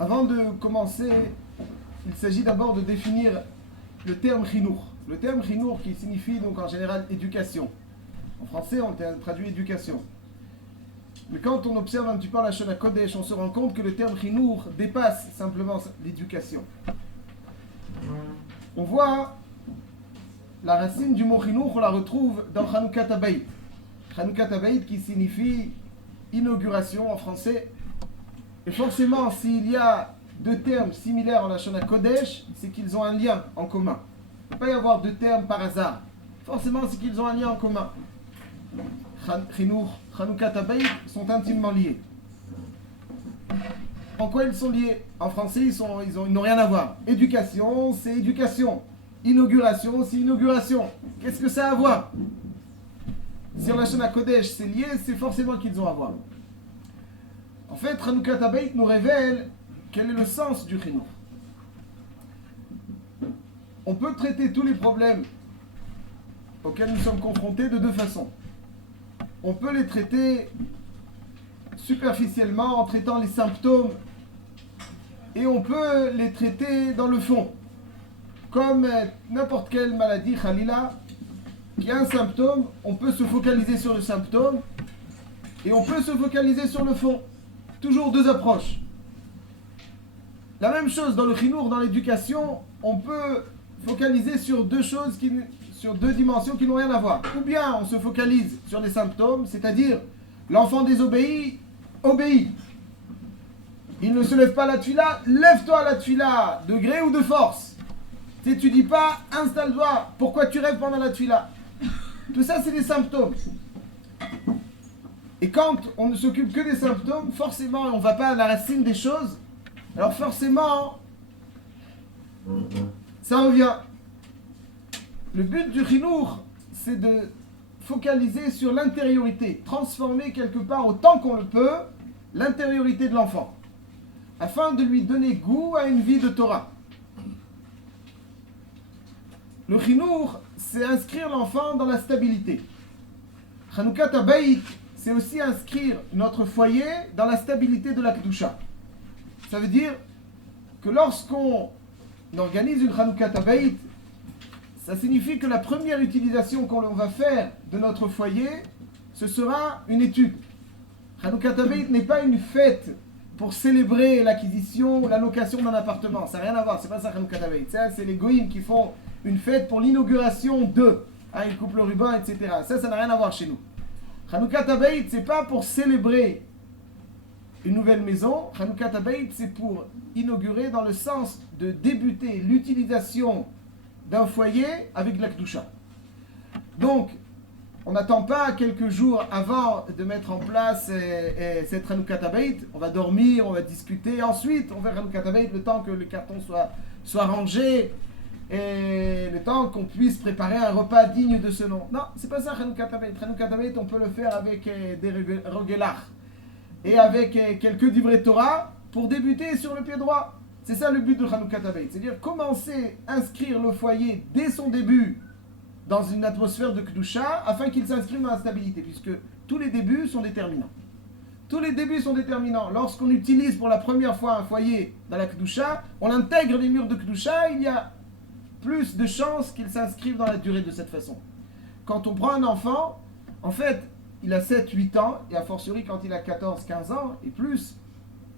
Avant de commencer, il s'agit d'abord de définir le terme chinour. Le terme chinour qui signifie donc en général éducation. En français, on traduit éducation. Mais quand on observe un petit peu la Shona Kodesh, on se rend compte que le terme chinour dépasse simplement l'éducation. On voit la racine du mot chinour, on la retrouve dans Chanukah Habayit. Chanukah Habayit qui signifie inauguration en français. Et forcément, s'il y a deux termes similaires en la Shona Kodesh, c'est qu'ils ont un lien en commun. Il ne peut pas y avoir deux termes par hasard. Forcément, c'est qu'ils ont un lien en commun. Chinour, Chanukah Habayit sont intimement liés. En quoi ils sont liés? En français, ils n'ont rien à voir. Éducation, c'est éducation. Inauguration, c'est inauguration. Qu'est-ce que ça a à voir? Si en la Shona Kodesh c'est lié, c'est forcément qu'ils ont à voir. En fait, Chanukah Habayit nous révèle quel est le sens du chinour. On peut traiter tous les problèmes auxquels nous sommes confrontés de deux façons. On peut les traiter superficiellement en traitant les symptômes et on peut les traiter dans le fond. Comme n'importe quelle maladie, Khalila, qui a un symptôme, on peut se focaliser sur le symptôme et on peut se focaliser sur le fond. Toujours deux approches. La même chose dans le chinour, dans l'éducation, on peut focaliser sur deux choses, sur deux dimensions qui n'ont rien à voir. Ou bien on se focalise sur les symptômes, c'est-à-dire l'enfant désobéit, obéit. Il ne se lève pas à la tfila, lève-toi à la tfila, de gré ou de force. Si tu dis pas, installe-toi, pourquoi tu rêves pendant la tfila? Tout ça, c'est des symptômes. Et quand on ne s'occupe que des symptômes, forcément, on ne va pas à la racine des choses. Alors forcément, ça revient. Le but du chinour, c'est de focaliser sur l'intériorité, transformer quelque part, autant qu'on le peut, l'intériorité de l'enfant, afin de lui donner goût à une vie de Torah. Le chinour, c'est inscrire l'enfant dans la stabilité. Chanukah Habayit, c'est aussi inscrire notre foyer dans la stabilité de la Kedusha. Ça veut dire que lorsqu'on organise une Chanukah Habayit, ça signifie que la première utilisation qu'on va faire de notre foyer, ce sera une étude. Chanukah Habayit n'est pas une fête pour célébrer l'acquisition ou la location d'un appartement. Ça n'a rien à voir, c'est pas ça Chanukah Habayit. Ça, c'est les goïms qui font une fête pour l'inauguration de. Ils coupent le ruban, etc. Ça n'a rien à voir chez nous. Chanukah Habayit, c'est pas pour célébrer une nouvelle maison. Chanukah Habayit, c'est pour inaugurer dans le sens de débuter l'utilisation d'un foyer avec de la Kedusha. Donc, on n'attend pas quelques jours avant de mettre en place cette Chanukah Habayit. On va dormir, on va discuter. Ensuite, on va Chanukah Habayit le temps que le carton soit rangé et le temps qu'on puisse préparer un repas digne de ce nom. Non, c'est pas ça Chanukah Habayit. Chanukah Habayit, on peut le faire avec des rogelach et avec quelques divrei Torah pour débuter sur le pied droit. C'est ça le but de Chanukah Habayit, c'est-à-dire commencer à inscrire le foyer dès son début dans une atmosphère de Kedusha afin qu'il s'inscrive dans la stabilité, puisque tous les débuts sont déterminants. Tous les débuts sont déterminants. Lorsqu'on utilise pour la première fois un foyer dans la Kedusha, on intègre les murs de Kedusha, il y a plus de chances qu'il s'inscrive dans la durée de cette façon. Quand on prend un enfant, en fait, il a 7-8 ans, et a fortiori quand il a 14-15 ans et plus,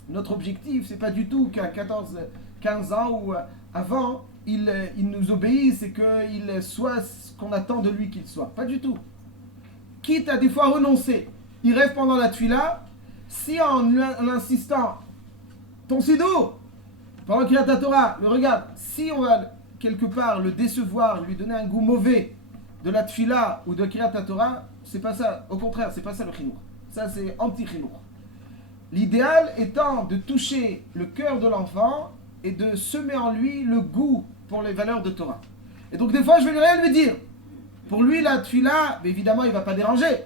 notre objectif, c'est pas du tout qu'à 14-15 ans ou avant, il nous obéisse et qu'il soit ce qu'on attend de lui qu'il soit. Pas du tout. Quitte à des fois renoncer. Il rêve pendant la tfila, si en insistant, ton sidou, pendant qu'il a ta Torah, le regarde, si on va quelque part le décevoir, lui donner un goût mauvais de la tfila ou de Kriyat Torah, c'est pas ça. Au contraire, c'est pas ça le chinour. Ça, c'est anti-chinour. L'idéal étant de toucher le cœur de l'enfant et de semer en lui le goût pour les valeurs de Torah. Et donc des fois, je vais rien lui dire. Pour lui, la tfila, évidemment, il ne va pas déranger.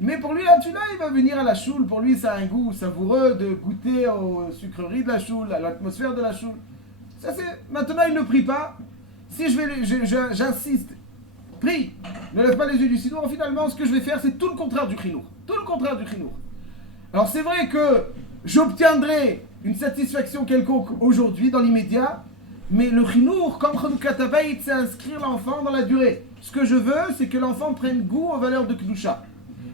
Mais pour lui, la tfila, il va venir à la choule. Pour lui, ça a un goût savoureux de goûter aux sucreries de la choule, à l'atmosphère de la choule. Ça, c'est... Maintenant, il ne prie pas. Si j'insiste, prie, ne lève pas les yeux du sidour, finalement, ce que je vais faire, c'est tout le contraire du chinour. Tout le contraire du chinour. Alors, c'est vrai que j'obtiendrai une satisfaction quelconque aujourd'hui, dans l'immédiat, mais le chinour, comme Chanoukat Habayit, c'est inscrire l'enfant dans la durée. Ce que je veux, c'est que l'enfant prenne goût aux valeurs de Kedusha.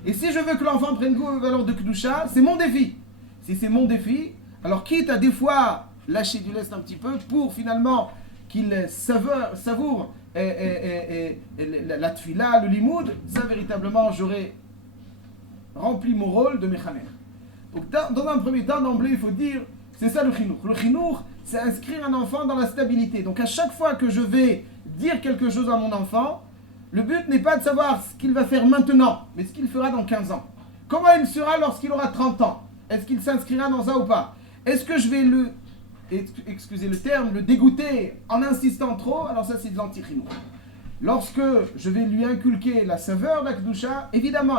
Et si je veux que l'enfant prenne goût aux valeurs de Kedusha, c'est mon défi. Si c'est mon défi, alors quitte à des fois lâcher du lest un petit peu pour finalement qu'il savoure la tfila, le limoud, ça véritablement j'aurais rempli mon rôle de mechaner. Donc dans un premier temps, d'emblée, il faut dire, c'est ça le chinour. Le chinour, c'est inscrire un enfant dans la stabilité. Donc à chaque fois que je vais dire quelque chose à mon enfant, le but n'est pas de savoir ce qu'il va faire maintenant, mais ce qu'il fera dans 15 ans. Comment il sera lorsqu'il aura 30 ans? Est-ce qu'il s'inscrira dans ça ou pas? Est-ce que je vais excusez le terme, le dégoûter en insistant trop? Alors ça, c'est de l'anti-chinour. Lorsque je vais lui inculquer la saveur de la Kedusha, évidemment,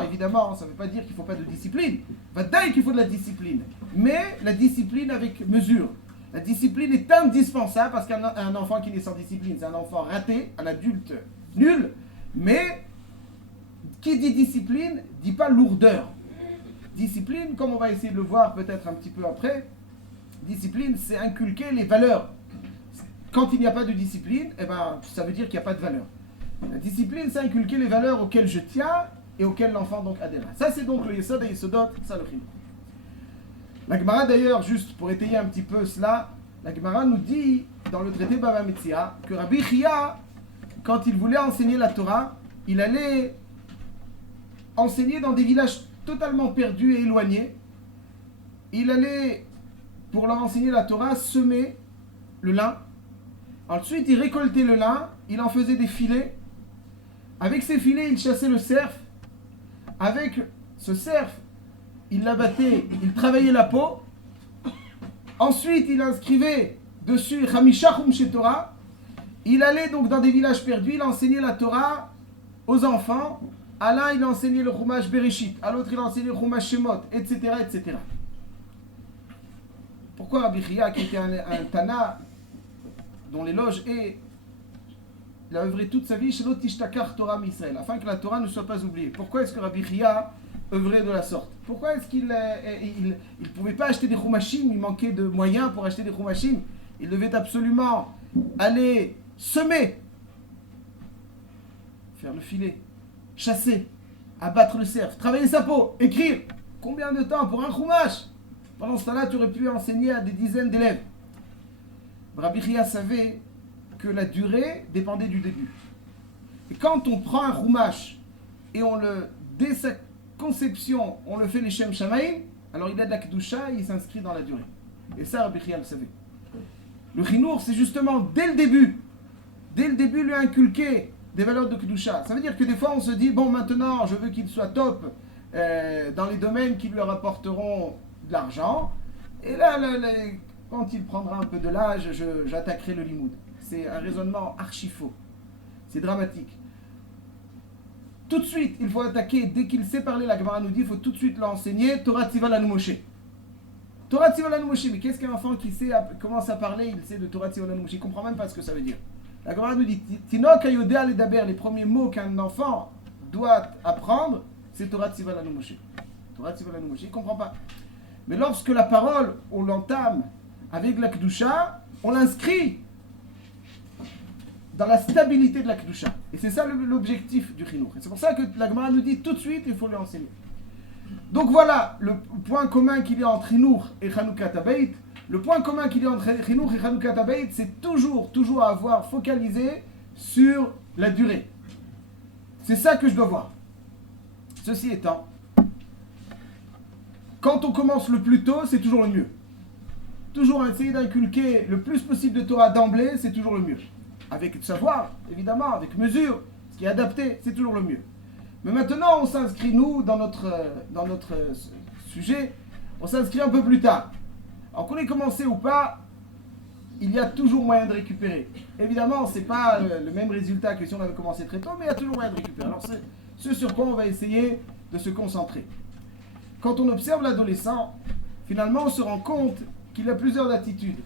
ça ne veut pas dire qu'il ne faut pas de discipline. Vadaï qu'il faut de la discipline. Mais la discipline avec mesure. La discipline est indispensable parce qu'un enfant qui n'est sans discipline, c'est un enfant raté, un adulte nul. Mais qui dit discipline, dit pas lourdeur. Discipline, comme on va essayer de le voir peut-être un petit peu après, discipline, c'est inculquer les valeurs. Quand il n'y a pas de discipline, eh ben, ça veut dire qu'il n'y a pas de valeur. La discipline, c'est inculquer les valeurs auxquelles je tiens et auxquelles l'enfant donc adhère. Ça, c'est donc le Yesod et Yesodot, ça le chinour. La Gemara d'ailleurs, juste pour étayer un petit peu cela, la Gemara nous dit dans le traité Bava Metzia que Rabbi Chia, quand il voulait enseigner la Torah, il allait enseigner dans des villages totalement perdus et éloignés. Il allait, pour leur enseigner la Torah, semer le lin. Ensuite, il récoltait le lin, il en faisait des filets. Avec ces filets, il chassait le cerf. Avec ce cerf, il l'abattait, il travaillait la peau. Ensuite, il inscrivait dessus Chamisha Chumshe Torah. Il allait donc dans des villages perdus, il enseignait la Torah aux enfants. À l'un, il enseignait le Chumash Bereshit. À l'autre, il enseignait le Chumash Shemot, etc., etc. Pourquoi Rabbi Chia, qui était un Tana, dont l'éloge est, il a œuvré toute sa vie chez l'Otishtakar Torah Israël, afin que la Torah ne soit pas oubliée. Pourquoi est-ce que Rabbi Chia œuvrait de la sorte? Pourquoi est-ce qu'il ne pouvait pas acheter des chumashim? Il manquait de moyens pour acheter des chumashim. Il devait absolument aller semer, faire le filet, chasser, abattre le cerf, travailler sa peau, écrire. Combien de temps pour un chumash? Pendant ce temps-là, tu aurais pu enseigner à des dizaines d'élèves. Rabbi Chia savait que la durée dépendait du début. Et quand on prend un chumash et dès sa conception, on le fait les Shem Shamaim, alors il a de la Kedusha et il s'inscrit dans la durée. Et ça, Rabbi Chia le savait. Le chinour, c'est justement dès le début lui inculquer des valeurs de Kedusha. Ça veut dire que des fois, on se dit, bon, maintenant, je veux qu'il soit top dans les domaines qui lui rapporteront de l'argent. Et là, quand il prendra un peu de l'âge, j'attaquerai le limoud. C'est un raisonnement archi-faux. C'est dramatique. Tout de suite, il faut attaquer. Dès qu'il sait parler, la Gemara nous dit, il faut tout de suite l'enseigner. Torah Tziva Lanu Moshe. Torah Tziva Lanu Moshe. Mais qu'est-ce qu'un enfant qui commence à parler, il sait de Torah Tziva Lanu Moshe? Il ne comprend même pas ce que ça veut dire. La Gemara nous dit, Tinok Ayodea Ledaber, les premiers mots qu'un enfant doit apprendre, c'est Torah Tziva Lanu Moshe. Torah Tziva Lanu Moshe. Il ne comprend pas. Mais lorsque la parole, on l'entame avec la Kedusha, on l'inscrit dans la stabilité de la Kedusha. Et c'est ça l'objectif du Chinour. Et c'est pour ça que la Gemara nous dit tout de suite, il faut lui enseigner. Donc voilà le point commun qu'il y a entre Chinour et Chanoukat Habayit. Le point commun qu'il y a entre Chinour et Chanoukat Habayit, c'est toujours avoir focalisé sur la durée. C'est ça que je dois voir. Ceci étant, quand on commence le plus tôt, c'est toujours le mieux. Toujours essayer d'inculquer le plus possible de Torah d'emblée, c'est toujours le mieux. Avec savoir, évidemment, avec mesure, ce qui est adapté, c'est toujours le mieux. Mais maintenant, on s'inscrit, nous, dans notre sujet, on s'inscrit un peu plus tard. Alors qu'on ait commencé ou pas, il y a toujours moyen de récupérer. Évidemment, ce n'est pas le même résultat que si on avait commencé très tôt, mais il y a toujours moyen de récupérer. Alors c'est ce sur quoi on va essayer de se concentrer. Quand on observe l'adolescent, finalement, on se rend compte qu'il a plusieurs attitudes.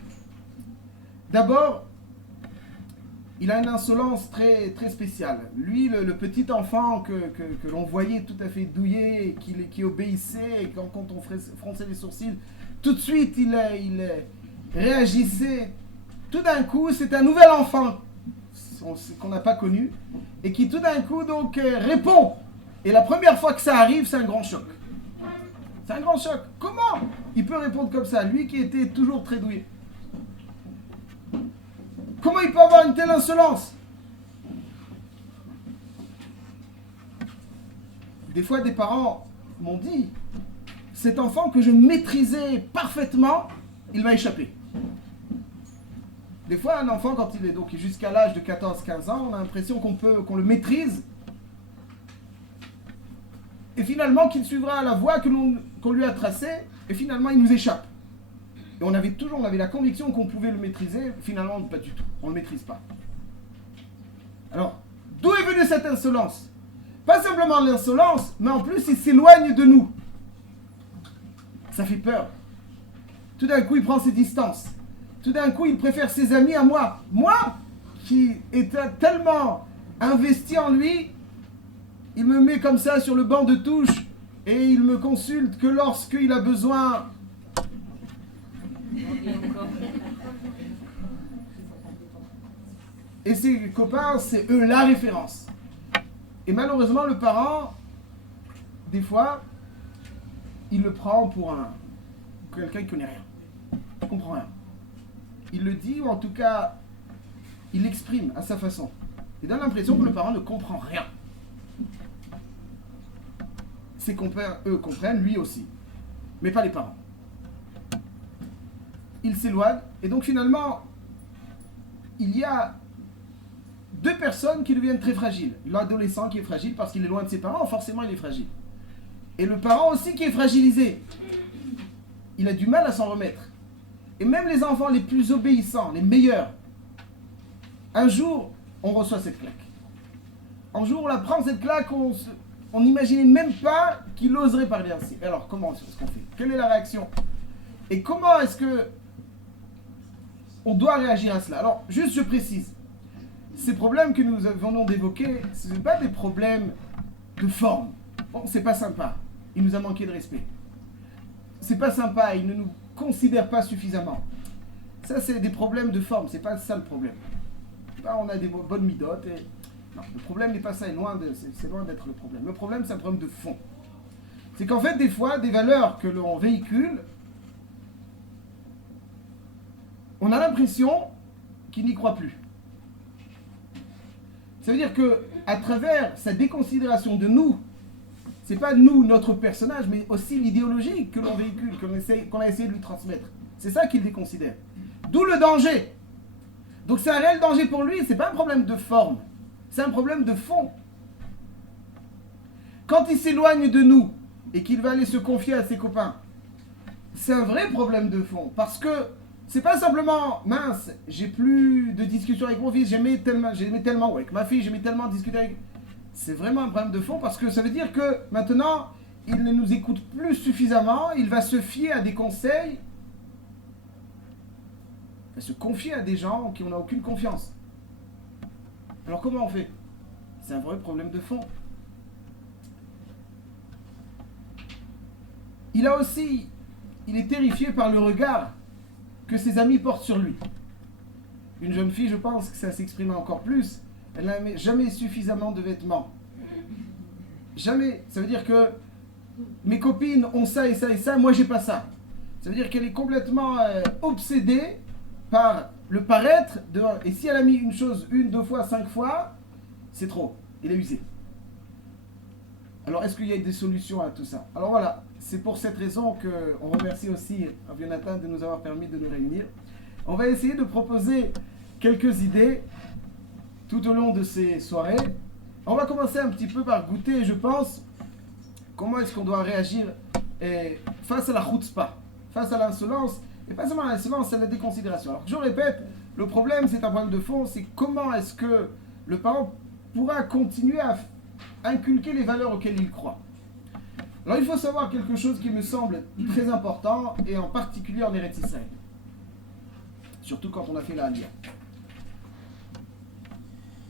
D'abord, il a une insolence très, très spéciale. Lui, le petit enfant que l'on voyait tout à fait douillet, qui obéissait, et quand on fronçait les sourcils, tout de suite il réagissait. Tout d'un coup, c'est un nouvel enfant qu'on n'a pas connu et qui tout d'un coup donc répond. Et la première fois que ça arrive, c'est un grand choc. C'est un grand choc. Comment il peut répondre comme ça, lui qui était toujours très doué? Comment il peut avoir une telle insolence? Des fois, des parents m'ont dit, cet enfant que je maîtrisais parfaitement, il m'a échappé. Des fois, un enfant, quand il est donc jusqu'à l'âge de 14-15 ans, on a l'impression qu'on le maîtrise. Et finalement, qu'il suivra la voie qu'on lui a tracée, et finalement, il nous échappe. Et on avait la conviction qu'on pouvait le maîtriser, finalement, pas du tout. On ne le maîtrise pas. Alors, d'où est venue cette insolence? Pas simplement l'insolence, mais en plus, il s'éloigne de nous. Ça fait peur. Tout d'un coup, il prend ses distances. Tout d'un coup, il préfère ses amis à moi. Moi, qui étais tellement investi en lui, il me met comme ça sur le banc de touche et il me consulte que lorsqu'il a besoin. Et ses copains, c'est eux la référence. Et malheureusement, le parent, des fois, il le prend pour quelqu'un qui ne connaît rien. Il ne comprend rien. Il le dit, ou en tout cas, il l'exprime à sa façon. Il donne l'impression que le parent ne comprend rien. Ses compères, eux, comprennent, lui aussi. Mais pas les parents. Il s'éloigne, et donc finalement, il y a deux personnes qui deviennent très fragiles. L'adolescent qui est fragile parce qu'il est loin de ses parents, forcément il est fragile. Et le parent aussi qui est fragilisé. Il a du mal à s'en remettre. Et même les enfants les plus obéissants, les meilleurs, un jour, on reçoit cette claque. Un jour, on la prend cette claque, on n'imaginait même pas qu'il oserait parler ainsi. Alors, comment est-ce qu'on fait? Quelle est la réaction? Et comment est-ce que on doit réagir à cela? Alors, juste je précise, ces problèmes que nous venons d'évoquer, ce ne sont pas des problèmes de forme. Bon, c'est pas sympa. Il nous a manqué de respect. C'est pas sympa, il ne nous considère pas suffisamment. Ça, c'est des problèmes de forme, c'est pas ça le problème. Là, on a des bonnes midotes et... Non, le problème n'est pas ça, c'est loin d'être le problème. Le problème, c'est un problème de fond. C'est qu'en fait, des fois, des valeurs que l'on véhicule, on a l'impression qu'il n'y croit plus. Ça veut dire que, à travers sa déconsidération de nous, c'est pas nous, notre personnage, mais aussi l'idéologie que l'on véhicule, qu'on a essayé de lui transmettre. C'est ça qu'il déconsidère. D'où le danger. Donc c'est un réel danger pour lui, c'est pas un problème de forme, c'est un problème de fond. Quand il s'éloigne de nous et qu'il va aller se confier à ses copains, c'est un vrai problème de fond, parce que c'est pas simplement, mince, j'ai plus de discussion avec mon fils, j'aimais tellement, ou avec ma fille, j'aimais tellement discuter avec... C'est vraiment un problème de fond, parce que ça veut dire que maintenant, il ne nous écoute plus suffisamment, il va se fier à des conseils, il va se confier à des gens en qui on n'a aucune confiance. Alors comment on fait? C'est un vrai problème de fond. Il est terrifié par le regard que ses amis portent sur lui. Une jeune fille, je pense que ça s'exprime encore plus. Elle n'a jamais suffisamment de vêtements. Jamais. Ça veut dire que mes copines ont ça et ça et ça, moi j'ai pas ça. Ça veut dire qu'elle est complètement obsédée par le paraître. Et si elle a mis une chose 1, 2 fois, 5 fois, c'est trop. Elle est usée. Alors est-ce qu'il y a des solutions à tout ça? Alors voilà, c'est pour cette raison qu'on remercie aussi Rav Yonatan de nous avoir permis de nous réunir. On va essayer de proposer quelques idées tout au long de ces soirées. On va commencer un petit peu par goûter, je pense, comment est-ce qu'on doit réagir face à la chutzpah, face à l'insolence, et pas seulement à l'insolence, à la déconsidération. Alors je répète, le problème, c'est un problème de fond, c'est comment est-ce que le parent pourra continuer à inculquer les valeurs auxquelles il croit. Alors il faut savoir quelque chose qui me semble très important, et en particulier en Eretz Israël. Surtout quand on a fait la Aliyah.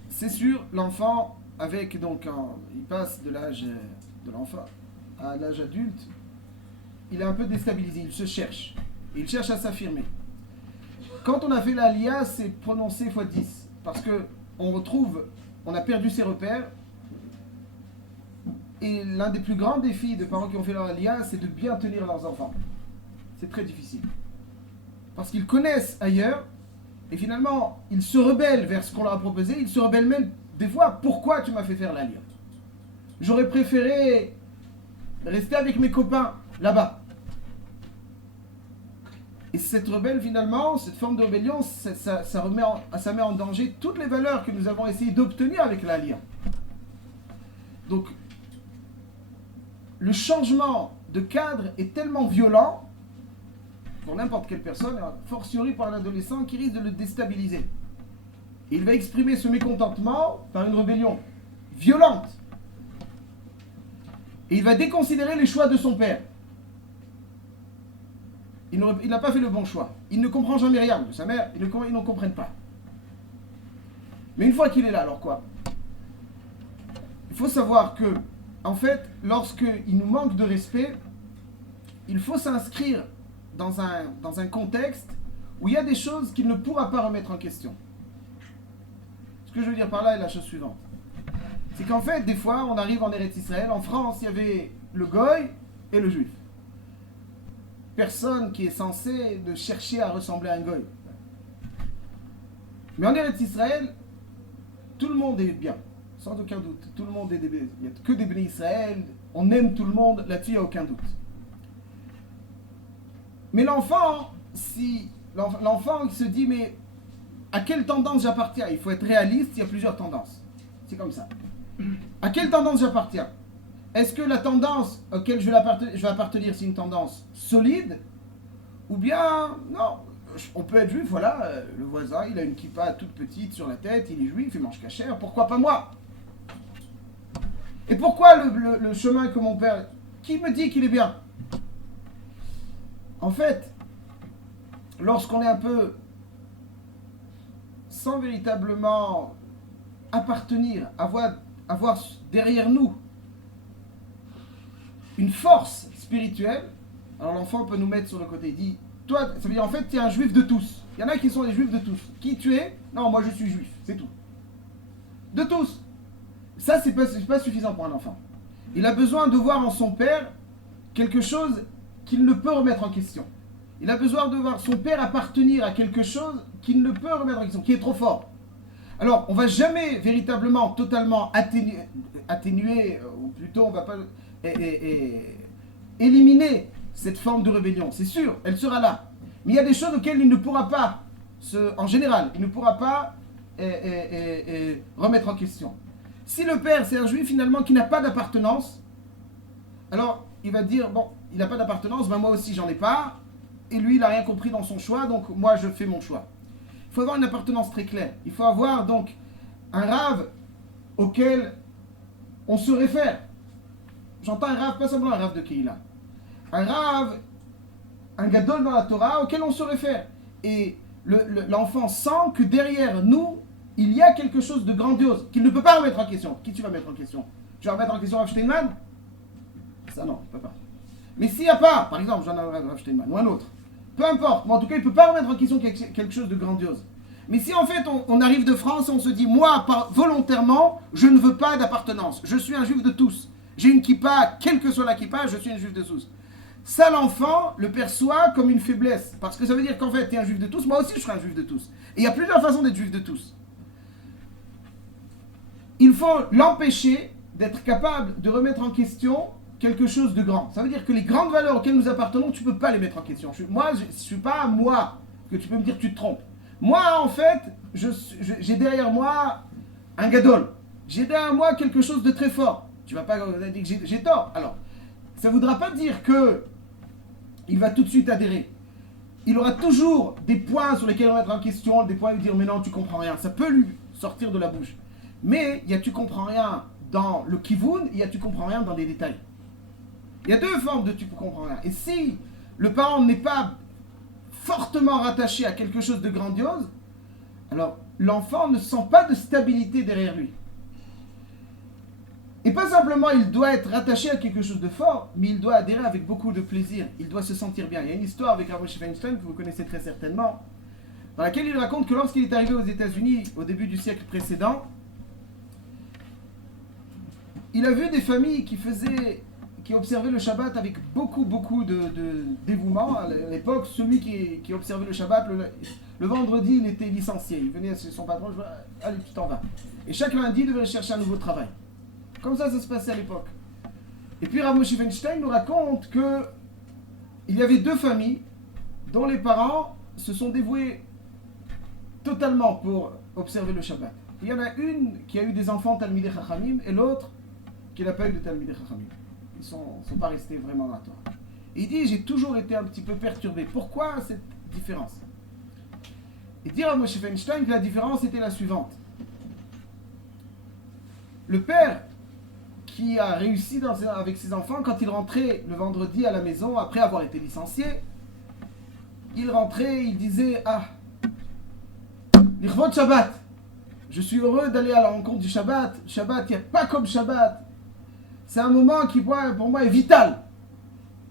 C'est sûr, l'enfant, il passe de l'âge de l'enfant à l'âge adulte, il est un peu déstabilisé, il se cherche. Il cherche à s'affirmer. Quand on a fait l'Aliyah, c'est prononcé x10. Parce que on a perdu ses repères. Et l'un des plus grands défis de parents qui ont fait leur Aliyah, c'est de bien tenir leurs enfants. C'est très difficile. Parce qu'ils connaissent ailleurs, et finalement, ils se rebellent vers ce qu'on leur a proposé, ils se rebellent même des fois, pourquoi tu m'as fait faire l'Aliyah? J'aurais préféré rester avec mes copains là-bas. Et cette rebelle, finalement, cette forme de rébellion, ça met en danger toutes les valeurs que nous avons essayé d'obtenir avec l'Aliyah. Donc, le changement de cadre est tellement violent pour n'importe quelle personne, a fortiori pour un adolescent qui risque de le déstabiliser. Et il va exprimer ce mécontentement par une rébellion violente. Et il va déconsidérer les choix de son père. Il n'a pas fait le bon choix. Il ne comprend jamais rien de sa mère, ils n'en comprennent pas. Mais une fois qu'il est là, alors quoi? Il faut savoir que, en fait, lorsqu'il nous manque de respect, il faut s'inscrire dans un contexte où il y a des choses qu'il ne pourra pas remettre en question. Ce que je veux dire par là est la chose suivante. C'est qu'en fait, des fois, on arrive en Eretz Israël, en France, il y avait le goy et le juif. Personne qui est censé de chercher à ressembler à un goy. Mais en Eretz Israël, tout le monde est bien, sans aucun doute. Tout le monde est il n'y a que des bénis Israël, on aime tout le monde, là-dessus il n'y a aucun doute. Mais l'enfant, l'enfant il se dit, mais à quelle tendance j'appartiens? Il faut être réaliste, il y a plusieurs tendances. C'est comme ça. À quelle tendance j'appartiens? Est-ce que la tendance auquel je vais appartenir, c'est une tendance solide? Ou bien, non, on peut être juif, voilà, le voisin, il a une kippa toute petite sur la tête, il est juif, il mange cachère, pourquoi pas moi? Et pourquoi le chemin que mon père... Qui me dit qu'il est bien? En fait, lorsqu'on est un peu sans véritablement appartenir, avoir derrière nous une force spirituelle, alors l'enfant peut nous mettre sur le côté. Il dit, toi, ça veut dire en fait, tu es un juif de tous. Il y en a qui sont des juifs de tous. Qui tu es? Non, moi je suis juif, c'est tout. De tous. Ça, c'est pas suffisant pour un enfant. Il a besoin de voir en son père quelque chose qu'il ne peut remettre en question. Il a besoin de voir son père appartenir à quelque chose qu'il ne peut remettre en question, qui est trop fort. Alors, on ne va jamais véritablement, totalement atténuer, ou plutôt on ne va pas éliminer cette forme de rébellion. C'est sûr, elle sera là. Mais il y a des choses auxquelles il ne pourra pas, en général, il ne pourra pas remettre en question. Si le père, c'est un juif finalement qui n'a pas d'appartenance, alors il va dire, bon, il n'a pas d'appartenance, ben moi aussi j'en ai pas, et lui il n'a rien compris dans son choix, donc moi je fais mon choix. Il faut avoir une appartenance très claire. Il faut avoir donc un rave auquel on se réfère. J'entends un rave, pas simplement un rave de Kehila. Un rave, un gadol dans la Torah auquel on se réfère. Et l'enfant sent que derrière nous, il y a quelque chose de grandiose qu'il ne peut pas remettre en question. Qui tu vas mettre en question? Tu vas remettre en question Rav Steinman? Ça non, je ne peux pas. Mais s'il n'y a pas, par exemple, j'en ai un Rav Steinman ou un autre, peu importe, mais en tout cas, il ne peut pas remettre en question quelque chose de grandiose. Mais si en fait on arrive de France et on se dit, moi, volontairement, je ne veux pas d'appartenance. Je suis un juif de tous. J'ai une kippa, quelle que soit la kippa, je suis un juif de tous. Ça, l'enfant le perçoit comme une faiblesse. Parce que ça veut dire qu'en fait, tu es un juif de tous, moi aussi je serai un juif de tous. Et il y a plusieurs façons d'être juif de tous. Il faut l'empêcher d'être capable de remettre en question quelque chose de grand. Ça veut dire que les grandes valeurs auxquelles nous appartenons, tu ne peux pas les mettre en question. Moi, je ne suis pas moi que tu peux me dire que tu te trompes. Moi, en fait, j'ai derrière moi un gadol. J'ai derrière moi quelque chose de très fort. Tu ne vas pas dire que j'ai tort. Alors, ça ne voudra pas dire que il va tout de suite adhérer. Il aura toujours des points sur lesquels on va mettre en question, des points où il va dire mais non, tu comprends rien. Ça peut lui sortir de la bouche. Mais il y a tu comprends rien dans le kivoun, il y a tu comprends rien dans les détails. Il y a deux formes de tu comprends rien. Et si le parent n'est pas fortement rattaché à quelque chose de grandiose, alors l'enfant ne sent pas de stabilité derrière lui. Et pas simplement il doit être rattaché à quelque chose de fort, mais il doit adhérer avec beaucoup de plaisir. Il doit se sentir bien. Il y a une histoire avec Rav Moshe Feinstein que vous connaissez très certainement, dans laquelle il raconte que lorsqu'il est arrivé aux États-Unis au début du siècle précédent, il a vu des familles qui observaient le Shabbat avec beaucoup de dévouement. À l'époque, celui qui observait le Shabbat, le vendredi, il était licencié. Il venait chez son patron, je dis, allez, tu t'en vas. Et chaque lundi, il devait chercher un nouveau travail. Comme ça se passait à l'époque. Et puis Rav Moshe Feinstein nous raconte que il y avait deux familles dont les parents se sont dévoués totalement pour observer le Shabbat. Il y en a une qui a eu des enfants Talmidei Chachamim et l'autre qui n'a pas eu de Talmidei Chachamim. Ils ne sont pas restés vraiment dans la Torah. Et il dit, j'ai toujours été un petit peu perturbé. Pourquoi cette différence? Il dit à Moshe Feinstein que la différence était la suivante. Le père qui a réussi avec ses enfants, quand il rentrait le vendredi à la maison, après avoir été licencié, il rentrait, il disait, L'Ichvot Shabbat, je suis heureux d'aller à la rencontre du Shabbat. Shabbat, il n'y a pas comme Shabbat. C'est un moment qui, pour moi, est vital.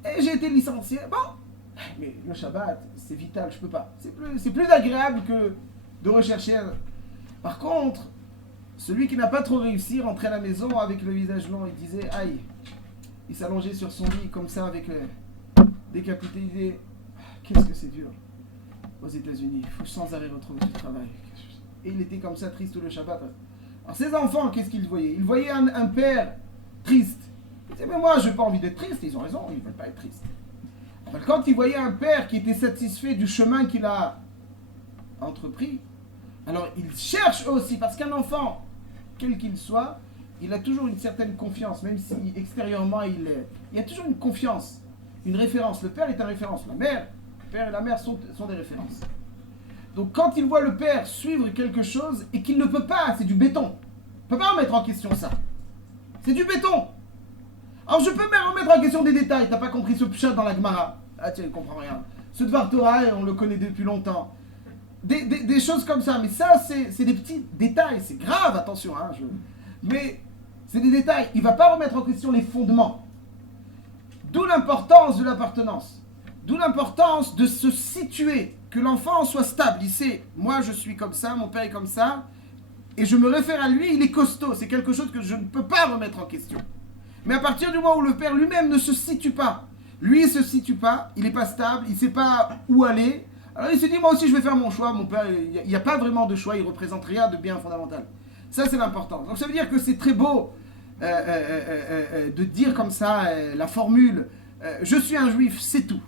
Et j'ai été licencié. Bon, mais le Shabbat, c'est vital, je peux pas. C'est plus agréable que de rechercher. Par contre, celui qui n'a pas trop réussi rentrait à la maison avec le visage long. Il disait, aïe. Il s'allongeait sur son lit comme ça avec le décapité. Il disait, qu'est-ce que c'est dur. Aux États-Unis, il faut sans arrêt retrouver du travail. Et il était comme ça triste tout le Shabbat. Alors ses enfants, qu'est-ce qu'ils voyaient? Ils voyaient un père triste. Ils disaient, mais moi, je n'ai pas envie d'être triste. Ils ont raison, ils ne veulent pas être tristes. Alors, quand ils voyaient un père qui était satisfait du chemin qu'il a entrepris, alors ils cherchent aussi, parce qu'un enfant, quel qu'il soit, il a toujours une certaine confiance, même si extérieurement il y a toujours une confiance, une référence. Le père est une référence, le père et la mère sont des références. Donc quand il voit le père suivre quelque chose et qu'il ne peut pas, c'est du béton. Il ne peut pas remettre en question ça. C'est du béton. Alors je peux même remettre en question des détails. T'as pas compris ce pshat dans la Gemara. Ah tiens, il comprend rien. Ce Dvar Torah, on le connaît depuis longtemps. Des choses comme ça. Mais ça, c'est des petits détails. C'est grave, attention. Mais c'est des détails. Il ne va pas remettre en question les fondements. D'où l'importance de l'appartenance. D'où l'importance de se situer. Que l'enfant soit stable. Il sait, moi je suis comme ça, mon père est comme ça. Et je me réfère à lui, il est costaud. C'est quelque chose que je ne peux pas remettre en question. Mais à partir du moment où le père lui-même ne se situe pas, lui il ne se situe pas, il n'est pas stable, il ne sait pas où aller, alors il se dit, moi aussi je vais faire mon choix, mon père, il n'y a pas vraiment de choix, il ne représente rien de bien fondamental. Ça c'est l'important. Donc ça veut dire que c'est très beau de dire comme ça la formule, je suis un juif, c'est tout.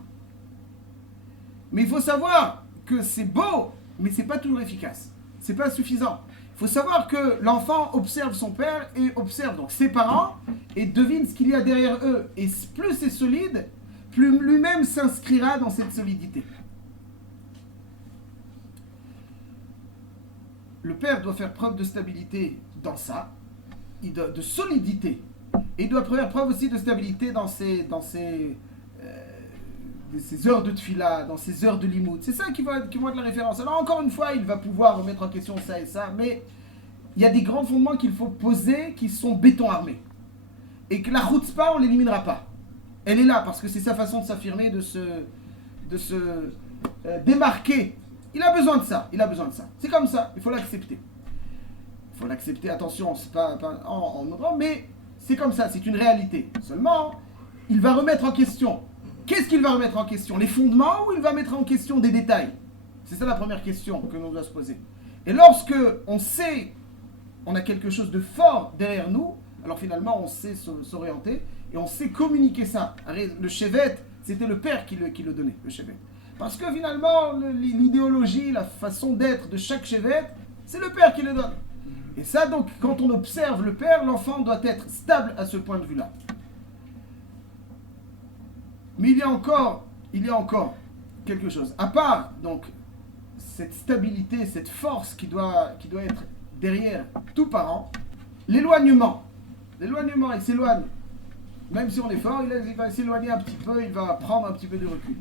Mais il faut savoir que c'est beau, mais ce n'est pas toujours efficace. Ce n'est pas suffisant. Il faut savoir que l'enfant observe son père et observe donc ses parents et devine ce qu'il y a derrière eux. Et plus c'est solide, plus lui-même s'inscrira dans cette solidité. Le père doit faire preuve de stabilité dans ça, de solidité. Et il doit faire preuve aussi de stabilité dans ses heures de tfila, dans ses heures de limoud. C'est ça qui vont être de la référence. Alors encore une fois, il va pouvoir remettre en question ça et ça, mais il y a des grands fondements qu'il faut poser qui sont béton armé. Et que la chutzpah, on ne l'éliminera pas. Elle est là parce que c'est sa façon de s'affirmer, de se démarquer. Il a besoin de ça, C'est comme ça, il faut l'accepter. Il faut l'accepter, attention, c'est pas en ordre, mais c'est comme ça, c'est une réalité. Seulement, il va remettre en question. Qu'est-ce qu'il va remettre en question? Les fondements ou il va mettre en question des détails? C'est ça la première question que l'on doit se poser. Et lorsque on sait, on a quelque chose de fort derrière nous, alors finalement on sait s'orienter et on sait communiquer ça. Le shevet, c'était le père qui le donnait, le shevet. Parce que finalement, l'idéologie, la façon d'être de chaque shevet, c'est le père qui le donne. Et ça donc, quand on observe le père, l'enfant doit être stable à ce point de vue-là. Mais il y a encore quelque chose. À part, donc, cette stabilité, cette force qui doit être derrière tout parent, l'éloignement. L'éloignement, il s'éloigne. Même si on est fort, il va s'éloigner un petit peu, il va prendre un petit peu de recul.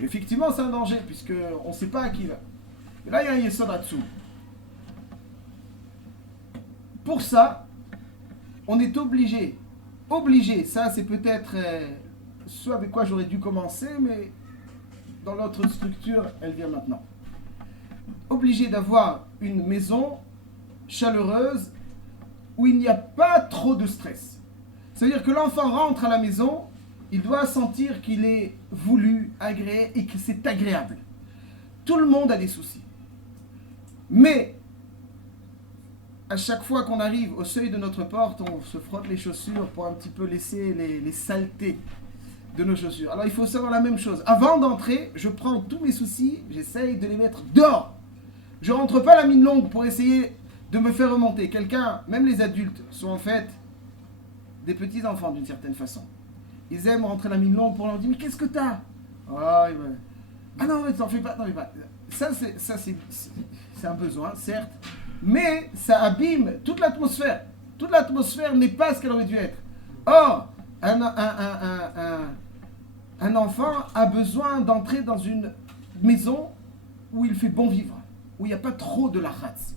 Et effectivement, c'est un danger, puisqu'on ne sait pas à qui il va. Et là, il y a un yesod là-dessous. Pour ça, on est obligé, ça c'est peut-être ce avec quoi j'aurais dû commencer, mais dans notre structure, elle vient maintenant. Obligé d'avoir une maison chaleureuse où il n'y a pas trop de stress. C'est-à-dire que l'enfant rentre à la maison, il doit sentir qu'il est voulu, agréé et que c'est agréable. Tout le monde a des soucis. Mais, à chaque fois qu'on arrive au seuil de notre porte, on se frotte les chaussures pour un petit peu laisser les saletés de nos chaussures. Alors il faut savoir la même chose. Avant d'entrer, je prends tous mes soucis, j'essaye de les mettre dehors. Je rentre pas la mine longue pour essayer de me faire remonter. Quelqu'un, même les adultes, sont en fait des petits enfants d'une certaine façon. Ils aiment rentrer la mine longue pour leur dire mais qu'est-ce que t'as? Ah non, t'en fais pas, Ça c'est un besoin, certes, mais ça abîme toute l'atmosphère. Toute l'atmosphère n'est pas ce qu'elle aurait dû être. Or, un enfant a besoin d'entrer dans une maison où il fait bon vivre, où il n'y a pas trop de la khatz.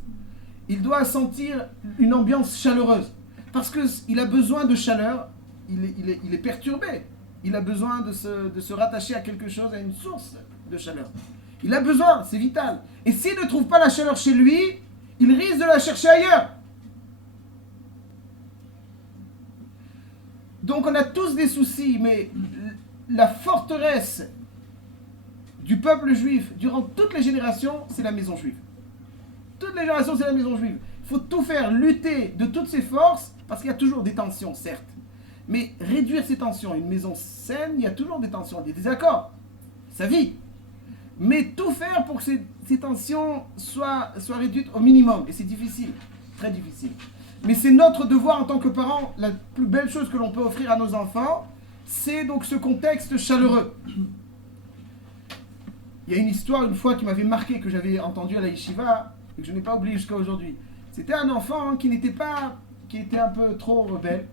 Il doit sentir une ambiance chaleureuse, parce qu'il a besoin de chaleur, il est perturbé. Il a besoin de se rattacher à quelque chose, à une source de chaleur. Il a besoin, c'est vital. Et s'il ne trouve pas la chaleur chez lui, il risque de la chercher ailleurs. Donc on a tous des soucis, mais la forteresse du peuple juif durant toutes les générations, c'est la maison juive. Toutes les générations, c'est la maison juive. Il faut tout faire, lutter de toutes ses forces, parce qu'il y a toujours des tensions, certes. Mais réduire ces tensions, une maison saine, il y a toujours des tensions, des désaccords. Ça vit. Mais tout faire pour que ces tensions soient réduites au minimum. Et c'est difficile, très difficile. Mais c'est notre devoir en tant que parents, la plus belle chose que l'on peut offrir à nos enfants, c'est donc ce contexte chaleureux. Il y a une histoire une fois qui m'avait marqué, que j'avais entendu à la yeshiva, et que je n'ai pas oublié jusqu'à aujourd'hui. C'était un enfant qui était un peu trop rebelle.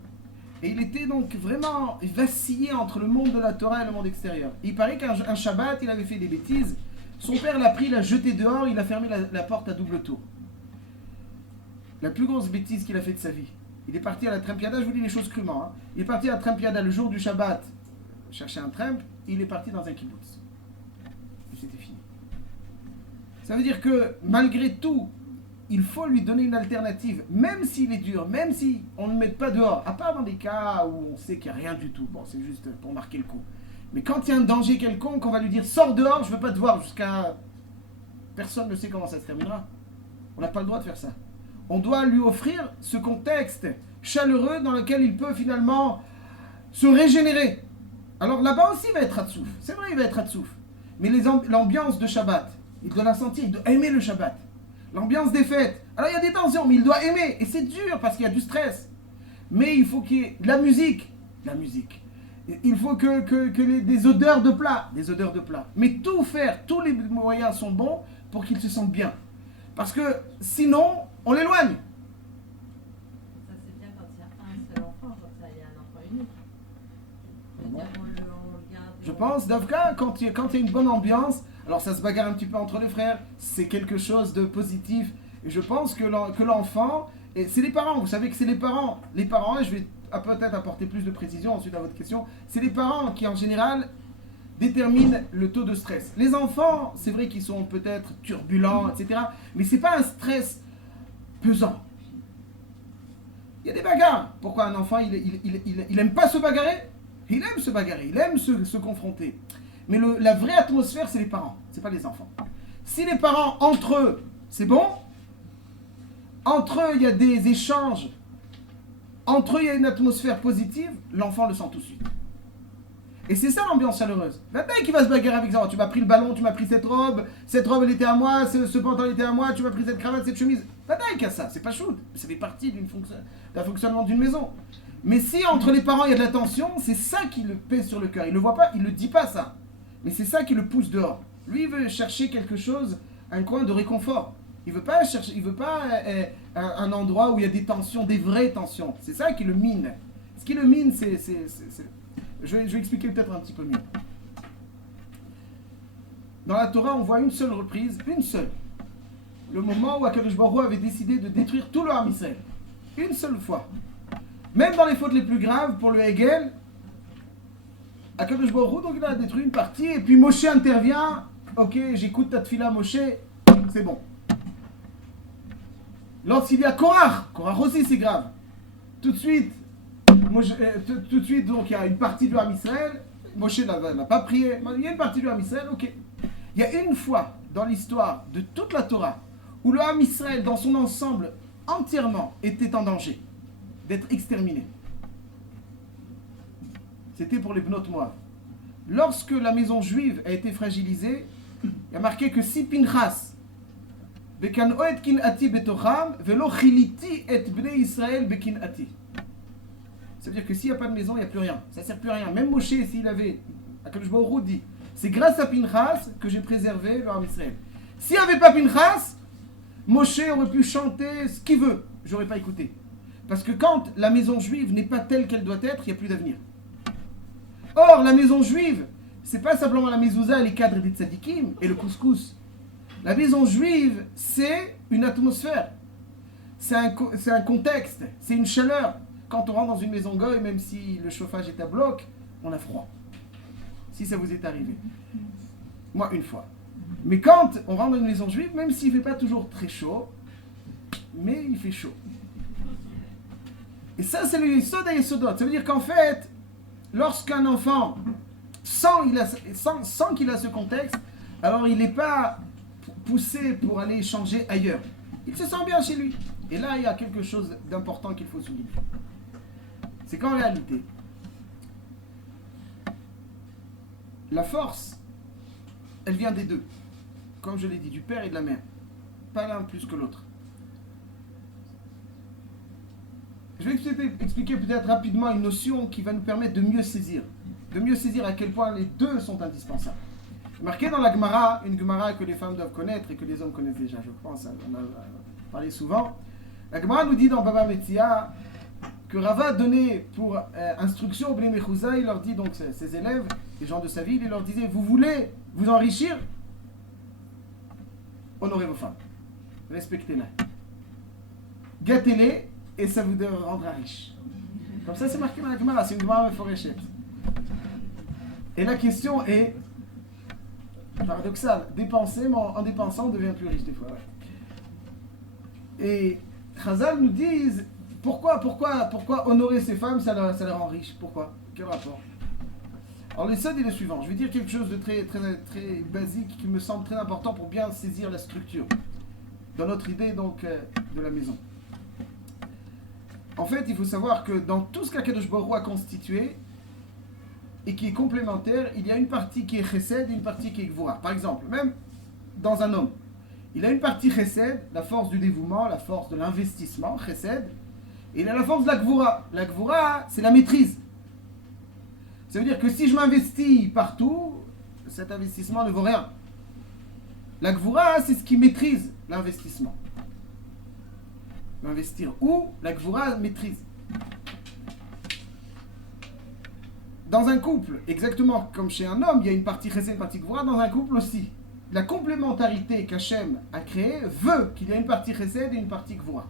Et il était donc vraiment vacillé entre le monde de la Torah et le monde extérieur. Et il paraît qu'un Shabbat, il avait fait des bêtises. Son père l'a pris, l'a jeté dehors, il a fermé la porte à double tour. La plus grosse bêtise qu'il a fait de sa vie. Il est parti à la Trampiada, je vous dis les choses crûment. Il est parti à la Trampiada le jour du Shabbat, chercher un tramp, et il est parti dans un kibbutz. Et c'était fini. Ça veut dire que malgré tout, il faut lui donner une alternative, même s'il est dur, même si on ne le met pas dehors, à part dans des cas où on sait qu'il n'y a rien du tout. Bon, c'est juste pour marquer le coup. Mais quand il y a un danger quelconque, on va lui dire sors dehors, je ne veux pas te voir, jusqu'à... Personne ne sait comment ça se terminera. On n'a pas le droit de faire ça. On doit lui offrir ce contexte chaleureux dans lequel il peut finalement se régénérer. Alors là-bas aussi, il va être Hatsouf. C'est vrai, il va être Hatsouf. Mais l'ambiance de Shabbat, il doit la sentir, il doit aimer le Shabbat. L'ambiance des fêtes. Alors il y a des tensions, mais il doit aimer. Et c'est dur parce qu'il y a du stress. Mais il faut qu'il y ait de la musique. La musique. Il faut des odeurs de plat. Des odeurs de plat. Mais tout faire, tous les moyens sont bons pour qu'il se sente bien. Parce que sinon, on l'éloigne. Ça c'est bien quand il y a un seul enfant, comme ça il y a un enfant unique. On le garde. Je pense, Davka, quand il y a une bonne ambiance, alors ça se bagarre un petit peu entre les frères, c'est quelque chose de positif. Et je pense que l'enfant, et c'est les parents, vous savez que c'est les parents. Les parents, et je vais peut-être apporter plus de précision ensuite à votre question, c'est les parents qui en général déterminent le taux de stress. Les enfants, c'est vrai qu'ils sont peut-être turbulents, etc. Mais c'est pas un stress pesant. Il y a des bagarres. Pourquoi un enfant, il aime pas se bagarrer? Il aime se bagarrer, il aime se confronter. Mais la vraie atmosphère, c'est les parents, c'est pas les enfants. Si les parents, entre eux, c'est bon, entre eux, il y a des échanges, entre eux, il y a une atmosphère positive, l'enfant le sent tout de suite. Et c'est ça l'ambiance chaleureuse. Maintenant, qui va se bagarrer avec ça, tu m'as pris le ballon, tu m'as pris cette robe elle était à moi, ce pantalon était à moi, tu m'as pris cette cravate, cette chemise. Maintenant, qu'à ça, c'est pas shoot, ça fait partie d'un fonctionnement d'une maison. Mais si entre les parents, il y a de la tension, c'est ça qui le pèse sur le cœur. Il le voit pas, il le dit pas ça. Mais c'est ça qui le pousse dehors. Lui, il veut chercher quelque chose, un coin de réconfort. Il veut pas un endroit où il y a des tensions, des vraies tensions. C'est ça qui le mine. Ce qui le mine, c'est... Je vais expliquer peut-être un petit peu mieux. Dans la Torah, on voit une seule reprise, une seule. Le moment où Akadosh Baruch Hu avait décidé de détruire tout le Ham Israël. Une seule fois. Même dans les fautes les plus graves, pour le Hegel, Akadosh Baruch Hu, donc il a détruit une partie, et puis Moshe intervient. Ok, j'écoute ta tefila, Moshe, c'est bon. Lorsqu'il y a Korach aussi c'est grave. Tout de suite, donc il y a une partie du Ham Israël, Moshe n'a pas prié, il y a une partie du Ham Israël, ok. Il y a une fois dans l'histoire de toute la Torah où le Ham Israël dans son ensemble entièrement était en danger d'être exterminé. C'était pour les Bnot Moab. Lorsque la maison juive a été fragilisée, il y a marqué que si Pinchas c'est-à-dire que s'il n'y a pas de maison, il n'y a plus rien. Ça ne sert plus à rien. Même Moshe, s'il avait, Akadosh Baruch Hu dit, c'est grâce à Pinchas que j'ai préservé le Ham Israël. S'il n'y avait pas Pinchas, Moshe aurait pu chanter ce qu'il veut. J'aurais pas écouté. Parce que quand la maison juive n'est pas telle qu'elle doit être, il n'y a plus d'avenir. Or, la maison juive, c'est pas simplement la mezouza, les cadres des tzadikim et le couscous. La maison juive, c'est une atmosphère. C'est un contexte. C'est une chaleur. Quand on rentre dans une maison goy, même si le chauffage est à bloc, on a froid. Si ça vous est arrivé. Moi, une fois. Mais quand on rentre dans une maison juive, même s'il ne fait pas toujours très chaud, mais il fait chaud. Et ça, c'est le Yesod à Yesodot. Ça veut dire qu'en fait, lorsqu'un enfant sent qu'il a ce contexte, alors il n'est pas poussé pour aller changer ailleurs. Il se sent bien chez lui. Et là, il y a quelque chose d'important qu'il faut souligner. C'est qu'en réalité, la force, elle vient des deux. Comme je l'ai dit, du père et de la mère. Pas l'un plus que l'autre. Je vais expliquer peut-être rapidement une notion qui va nous permettre de mieux saisir à quel point les deux sont indispensables. Marqué dans la Gemara, une Gemara que les femmes doivent connaître et que les hommes connaissent déjà, je pense, on en a parlé souvent. La Gemara nous dit dans Baba Metzia que Rava donnait pour instruction au Bnei Mechouza, il leur dit donc ses élèves, les gens de sa ville, il leur disait, vous voulez vous enrichir? Honorez vos femmes, respectez-les, gâtez-les et ça vous rendra riche. Comme ça c'est marqué dans la Gemara, c'est une Gemara Meforeshet. Et la question est paradoxal, dépenser, mais en dépensant, on devient plus riche des fois. Ouais. Et Chazal nous disent, pourquoi honorer ces femmes, ça les rend riches? Pourquoi? Quel rapport? Alors l'essai est le suivant, je vais dire quelque chose de très, très, très basique qui me semble très important pour bien saisir la structure dans notre idée donc de la maison. En fait, il faut savoir que dans tout ce qu'Akadosh Baruch Hu a constitué, et qui est complémentaire, il y a une partie qui est chesed et une partie qui est gvura. Par exemple, même dans un homme, il a une partie chesed, la force du dévouement, la force de l'investissement, chesed, et il a la force de la gvura. La gvura, c'est la maîtrise. Ça veut dire que si je m'investis partout, cet investissement ne vaut rien. La gvura, c'est ce qui maîtrise l'investissement. Investir où? La gvura maîtrise. Dans un couple, exactement comme chez un homme, il y a une partie chesed et une partie gvura, dans un couple aussi. La complémentarité qu'Hachem a créée veut qu'il y ait une partie chesed et une partie gvura.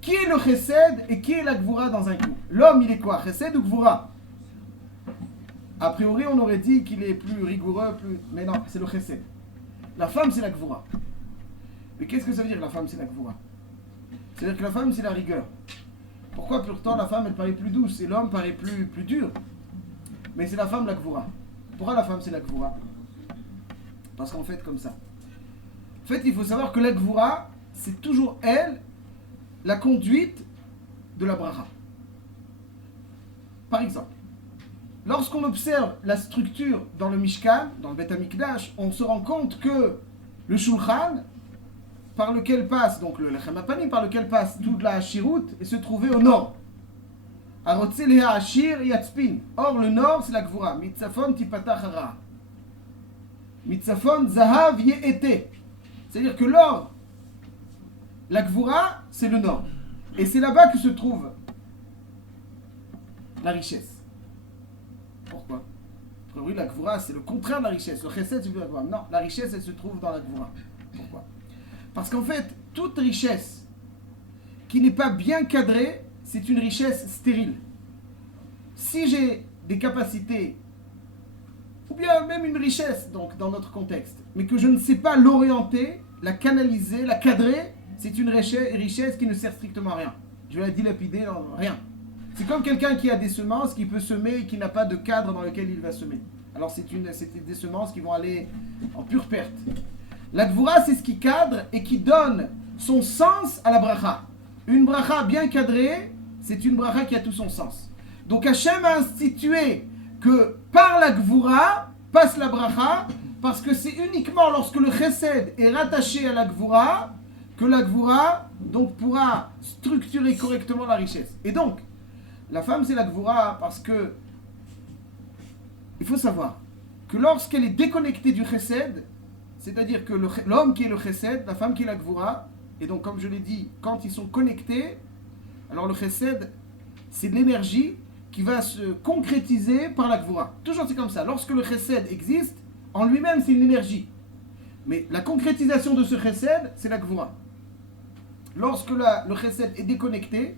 Qui est le chesed et qui est la gvura dans un couple? L'homme, il est quoi? Chesed ou gvura? A priori, on aurait dit qu'il est plus rigoureux, mais non, c'est le chesed. La femme, c'est la gvura. Mais qu'est-ce que ça veut dire, la femme, c'est la gvura? C'est-à-dire que la femme, c'est la rigueur. Pourquoi pourtant la femme, elle paraît plus douce et l'homme paraît plus dur? Mais c'est la femme la gvura. Pourquoi la femme c'est la gvura? Parce qu'en fait comme ça. En fait, il faut savoir que la gvura, c'est toujours elle, la conduite de la bracha. Par exemple, lorsqu'on observe la structure dans le Mishkan, dans le Beth Amikdash, on se rend compte que le Shulchan, par lequel passe, donc le Lechem Hapanim, par lequel passe toute la Hashirut, se trouvait au nord. Or, le nord, c'est la Gvura. Mitzafon tipatach hara. Mitzafon zahav ye'ete. C'est-à-dire que l'or, la Gvura, c'est le nord. Et c'est là-bas que se trouve la richesse. Pourquoi? Parce que oui, la Gvura, c'est le contraire de la richesse. Le chesed, c'est la Gvura. Non, la richesse, elle se trouve dans la Gvura. Pourquoi? Parce qu'en fait, toute richesse qui n'est pas bien cadrée, c'est une richesse stérile. Si j'ai des capacités, ou bien même une richesse, donc dans notre contexte, mais que je ne sais pas l'orienter, la canaliser, la cadrer, c'est une richesse qui ne sert strictement à rien. Je vais la dilapider dans rien. C'est comme quelqu'un qui a des semences, qui peut semer et qui n'a pas de cadre dans lequel il va semer. Alors c'est des semences qui vont aller en pure perte. La Gvura, c'est ce qui cadre et qui donne son sens à la bracha. Une bracha bien cadrée, c'est une bracha qui a tout son sens. Donc Hachem a institué que par la Gvura passe la bracha, parce que c'est uniquement lorsque le chesed est rattaché à la Gvura que la Gvura donc pourra structurer correctement la richesse. Et donc, la femme c'est la Gvura parce que il faut savoir que lorsqu'elle est déconnectée du chesed, c'est-à-dire que l'homme qui est le chesed, la femme qui est la Gvura, et donc comme je l'ai dit, quand ils sont connectés, alors le chesed, c'est de l'énergie qui va se concrétiser par la Gvura. Toujours c'est comme ça. Lorsque le chesed existe, en lui-même c'est une énergie. Mais la concrétisation de ce chesed, c'est la Gvura. Lorsque le chesed est déconnecté,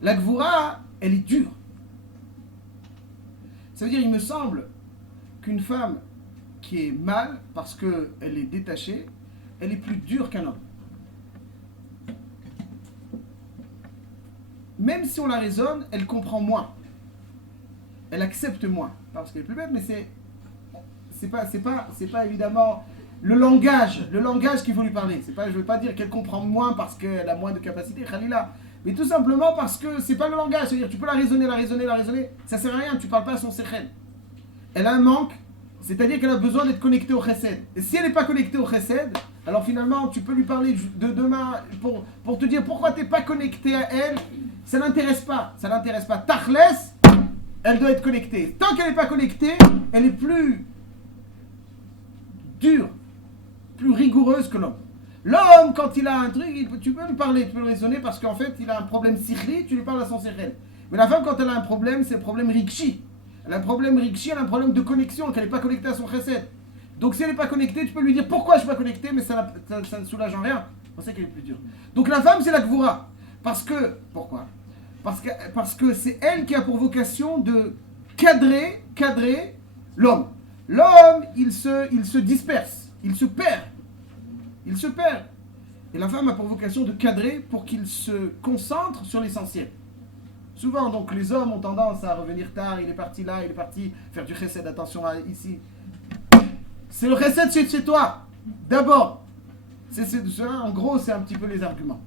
la Gvura, elle est dure. Ça veut dire, il me semble qu'une femme qui est mal, parce qu'elle est détachée, elle est plus dure qu'un homme. Même si on la raisonne, elle comprend moins. Elle accepte moins. Pas parce qu'elle est plus bête, mais c'est pas évidemment le langage qu'il faut lui parler. Je ne veux pas dire qu'elle comprend moins parce qu'elle a moins de capacité, Khalila. Mais tout simplement parce que c'est pas le langage. C'est-à-dire, tu peux la raisonner, ça sert à rien, tu parles pas à son sechel. Elle a un manque, c'est-à-dire qu'elle a besoin d'être connectée au chesed. Et si elle n'est pas connectée au chesed, alors finalement, tu peux lui parler de demain pour te dire pourquoi tu n'es pas connecté à elle. Ça l'intéresse pas. Tachles, elle doit être connectée. Tant qu'elle n'est pas connectée, elle est plus dure, plus rigoureuse que l'homme. L'homme, quand il a un truc, tu peux lui parler, tu peux le raisonner parce qu'en fait, il a un problème sikhli, tu lui parles à son sechel. Mais la femme, quand elle a un problème, c'est le problème rikshi. Elle a un problème rikshi, elle a un problème de connexion, qu'elle n'est pas connectée à son chesed. Donc si elle n'est pas connectée, tu peux lui dire pourquoi je ne suis pas connectée, mais ça ne soulage en rien. On sait qu'elle est plus dure. Donc la femme, c'est la Gvura. Pourquoi ? Parce que c'est elle qui a pour vocation de cadrer l'homme. L'homme, il se disperse, il se perd. Et la femme a pour vocation de cadrer pour qu'il se concentre sur l'essentiel. Souvent, donc, les hommes ont tendance à revenir tard, il est parti là, il est parti faire du chesed, attention à ici. C'est le chesed chez toi, d'abord. En gros, c'est un petit peu les arguments.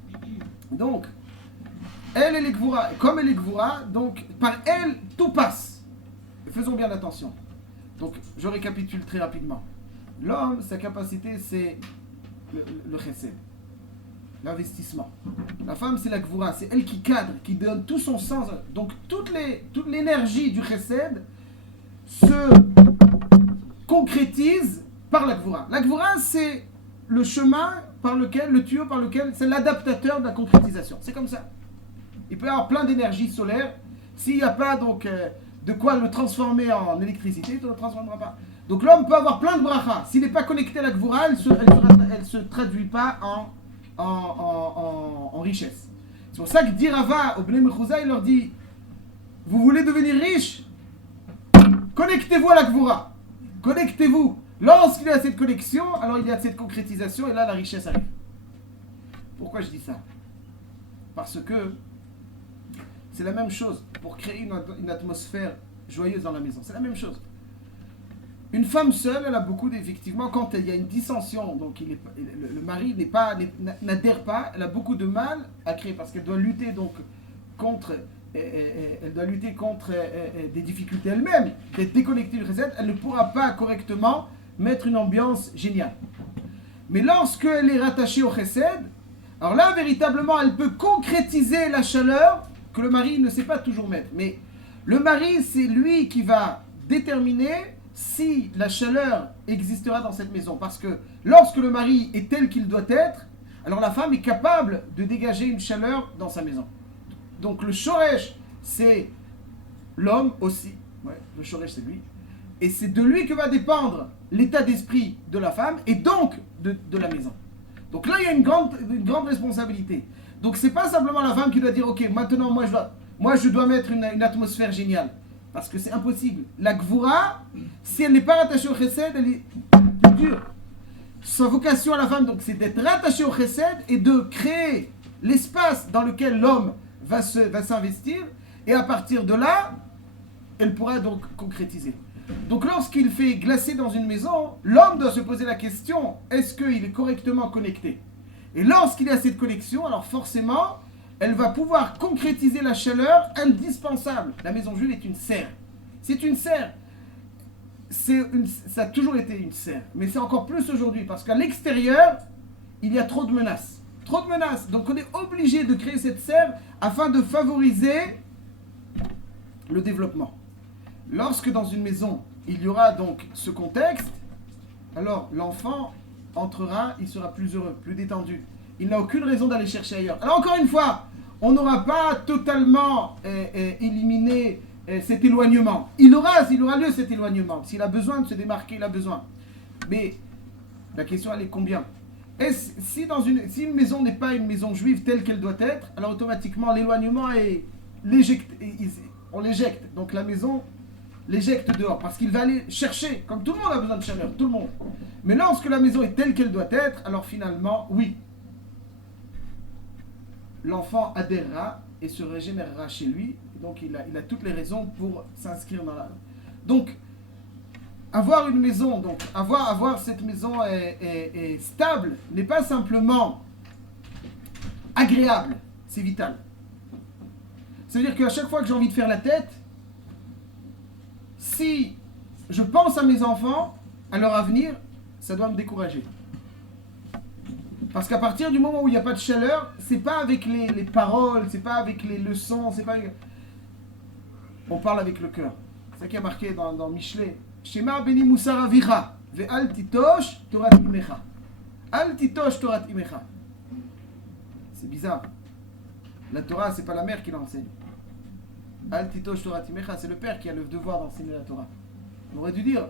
Donc, elle est Gvura, comme elle est Gvura, donc par elle, tout passe. Et faisons bien attention. Donc, je récapitule très rapidement. L'homme, sa capacité, c'est le chesed, l'investissement. La femme, c'est la Gvura, c'est elle qui cadre, qui donne tout son sens. Donc, toute l'énergie du chesed se concrétise par la Gvura. La Gvura, c'est le chemin le tuyau par lequel, c'est l'adaptateur de la concrétisation. C'est comme ça. Il peut y avoir plein d'énergie solaire. S'il n'y a pas donc de quoi le transformer en électricité, il ne le transformera pas. Donc l'homme peut avoir plein de brachas. S'il n'est pas connecté à la Gvura, elle se traduit pas en richesse. C'est pour ça que dit Rava au Bnei Mechouza, il leur dit, vous voulez devenir riche? Connectez-vous à la Gvura. Connectez-vous. Lorsqu'il y a cette connexion, alors il y a cette concrétisation et là la richesse arrive. Pourquoi je dis ça? Parce que c'est la même chose pour créer une atmosphère joyeuse dans la maison. C'est la même chose. Une femme seule, elle a beaucoup effectivement, quand il y a une dissension, donc le mari n'adhère pas, elle a beaucoup de mal à créer parce qu'elle doit lutter donc contre des difficultés elle-même, d'être déconnectée du chesed, elle ne pourra pas correctement mettre une ambiance géniale. Mais lorsqu'elle est rattachée au chesed, alors là véritablement elle peut concrétiser la chaleur que le mari ne sait pas toujours mettre. Mais le mari, c'est lui qui va déterminer si la chaleur existera dans cette maison. Parce que lorsque le mari est tel qu'il doit être, alors la femme est capable de dégager une chaleur dans sa maison. Donc le shoresh, c'est l'homme aussi. Ouais, le shoresh, c'est lui. Et c'est de lui que va dépendre l'état d'esprit de la femme et donc de la maison. Donc là, il y a une grande responsabilité. Donc c'est pas simplement la femme qui doit dire ok, maintenant moi je dois mettre une atmosphère géniale. Parce que c'est impossible. La Gvura, si elle n'est pas rattachée au Chesed, elle est plus dure. Sa vocation à la femme, donc, c'est d'être rattachée au Chesed et de créer l'espace dans lequel l'homme va s'investir. Et à partir de là, elle pourra donc concrétiser. Donc lorsqu'il fait glacer dans une maison, l'homme doit se poser la question, est-ce qu'il est correctement connecté? Et lorsqu'il y a cette connexion, alors forcément, elle va pouvoir concrétiser la chaleur indispensable. La maison juive est une serre. C'est une serre. Ça a toujours été une serre. Mais c'est encore plus aujourd'hui, parce qu'à l'extérieur, il y a trop de menaces. Trop de menaces. Donc on est obligé de créer cette serre afin de favoriser le développement. Lorsque dans une maison, il y aura donc ce contexte, alors l'enfant entrera, il sera plus heureux, plus détendu. Il n'a aucune raison d'aller chercher ailleurs. Alors encore une fois, on n'aura pas totalement éliminé cet éloignement. Il aura lieu cet éloignement. S'il a besoin de se démarquer, il a besoin. Mais la question, elle est combien? Si une maison n'est pas une maison juive telle qu'elle doit être, alors automatiquement l'éloignement on l'éjecte. Donc la maison l'éjecte dehors parce qu'il va aller chercher, comme tout le monde a besoin de chaleur, tout le monde. Mais lorsque la maison est telle qu'elle doit être, alors finalement, oui, l'enfant adhérera et se régénérera chez lui. Donc il a toutes les raisons pour s'inscrire dans la... Donc, avoir une maison, donc avoir cette maison est stable, n'est pas simplement agréable, c'est vital. C'est-à-dire qu'à chaque fois que j'ai envie de faire la tête, si je pense à mes enfants, à leur avenir, ça doit me décourager. Parce qu'à partir du moment où il n'y a pas de chaleur, c'est pas avec les paroles, c'est pas avec les leçons, c'est pas... On parle avec le cœur. C'est ça qui est marqué dans Michelet. Shema beni musar avicha, ve'al titosh torat imecha. Al titosh torat imecha. C'est bizarre. La Torah, c'est pas la mère qui l'enseigne. Al titosh torat imecha, c'est le père qui a le devoir d'enseigner la Torah. On aurait dû dire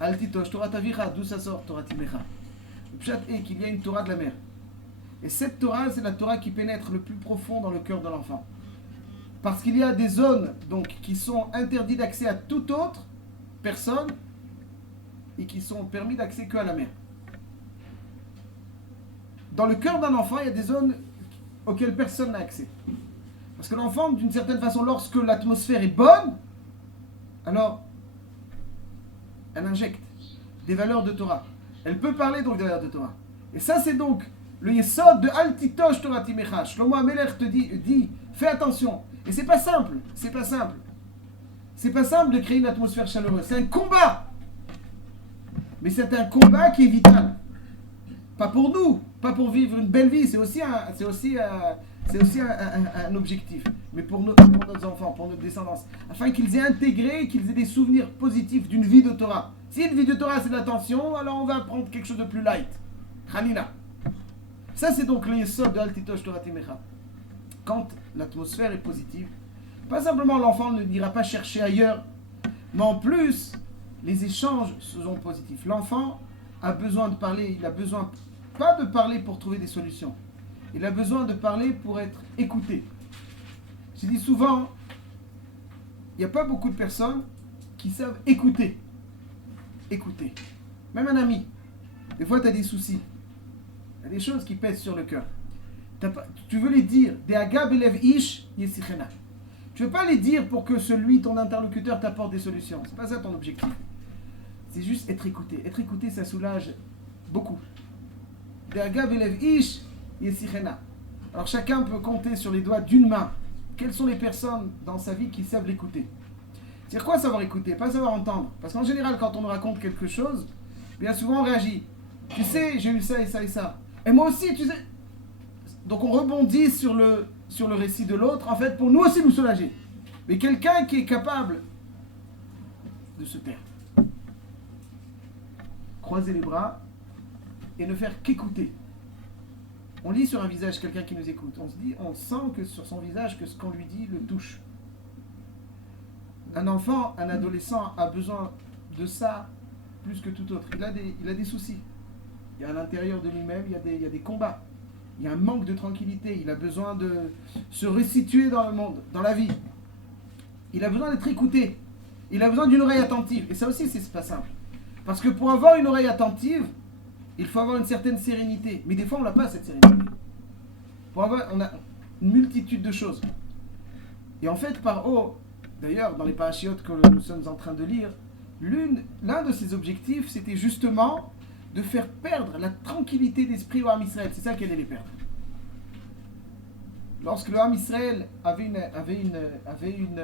Al titosh torat avicha, d'où ça sort torat imecha. Le pshat est qu'il y a une Torah de la mère. Et cette Torah, c'est la Torah qui pénètre le plus profond dans le cœur de l'enfant. Parce qu'il y a des zones donc, qui sont interdites d'accès à toute autre personne et qui sont permis d'accès qu'à la mère. Dans le cœur d'un enfant, il y a des zones auxquelles personne n'a accès. Parce que l'enfant, d'une certaine façon, lorsque l'atmosphère est bonne, alors elle injecte des valeurs de Torah. Elle peut parler donc des valeurs de Torah. Et ça, c'est donc le yesod de Al Titosh Torah Timecha. Shlomo HaMelech te dit, fais attention. Et c'est pas simple. C'est pas simple de créer une atmosphère chaleureuse. C'est un combat. Mais c'est un combat qui est vital. Pas pour nous, pas pour vivre une belle vie. C'est aussi un objectif. Mais pour nos enfants, pour notre descendance. Afin qu'ils aient intégré, qu'ils aient des souvenirs positifs d'une vie de Torah. Si une vie de Torah c'est de l'attention, alors on va prendre quelque chose de plus light. Khalila. Ça c'est donc le yesod de Al Titosh Torah Timecha. Quand l'atmosphère est positive, pas simplement l'enfant ne dira pas chercher ailleurs, mais en plus, les échanges sont positifs. L'enfant a besoin de parler, il a besoin pas de parler pour trouver des solutions. Il a besoin de parler pour être écouté. Je dis souvent, il n'y a pas beaucoup de personnes qui savent écouter. Écouter. Même un ami. Des fois, tu as des soucis. Il y a des choses qui pèsent sur le cœur. Tu veux les dire. Tu ne veux pas les dire pour que ton interlocuteur, t'apporte des solutions. C'est pas ça ton objectif. C'est juste être écouté. Être écouté, ça soulage beaucoup. Alors chacun peut compter sur les doigts d'une main. Quelles sont les personnes dans sa vie qui savent l'écouter? C'est quoi savoir écouter? Pas savoir entendre. Parce qu'en général, quand on nous raconte quelque chose, bien souvent on réagit. Tu sais, j'ai eu ça et ça et ça. Et moi aussi, tu sais. Donc on rebondit sur le récit de l'autre, en fait, pour nous aussi nous soulager. Mais quelqu'un qui est capable de se taire, croiser les bras et ne faire qu'écouter. On lit sur un visage quelqu'un qui nous écoute. On sent que sur son visage que ce qu'on lui dit le touche. Un enfant, un adolescent a besoin de ça plus que tout autre. Il a des soucis. Il y a à l'intérieur de lui-même, il y a des combats. Il y a un manque de tranquillité. Il a besoin de se resituer dans le monde, dans la vie. Il a besoin d'être écouté. Il a besoin d'une oreille attentive. Et ça aussi, c'est pas simple. Parce que pour avoir une oreille attentive, il faut avoir une certaine sérénité. Mais des fois, on n'a pas cette sérénité. On a une multitude de choses. Et en fait, d'ailleurs, dans les parachiotes que nous sommes en train de lire, l'un de ses objectifs, c'était justement de faire perdre la tranquillité d'esprit au Ham Israël. C'est ça qu'elle allait perdre. Lorsque le Ham Israël avait une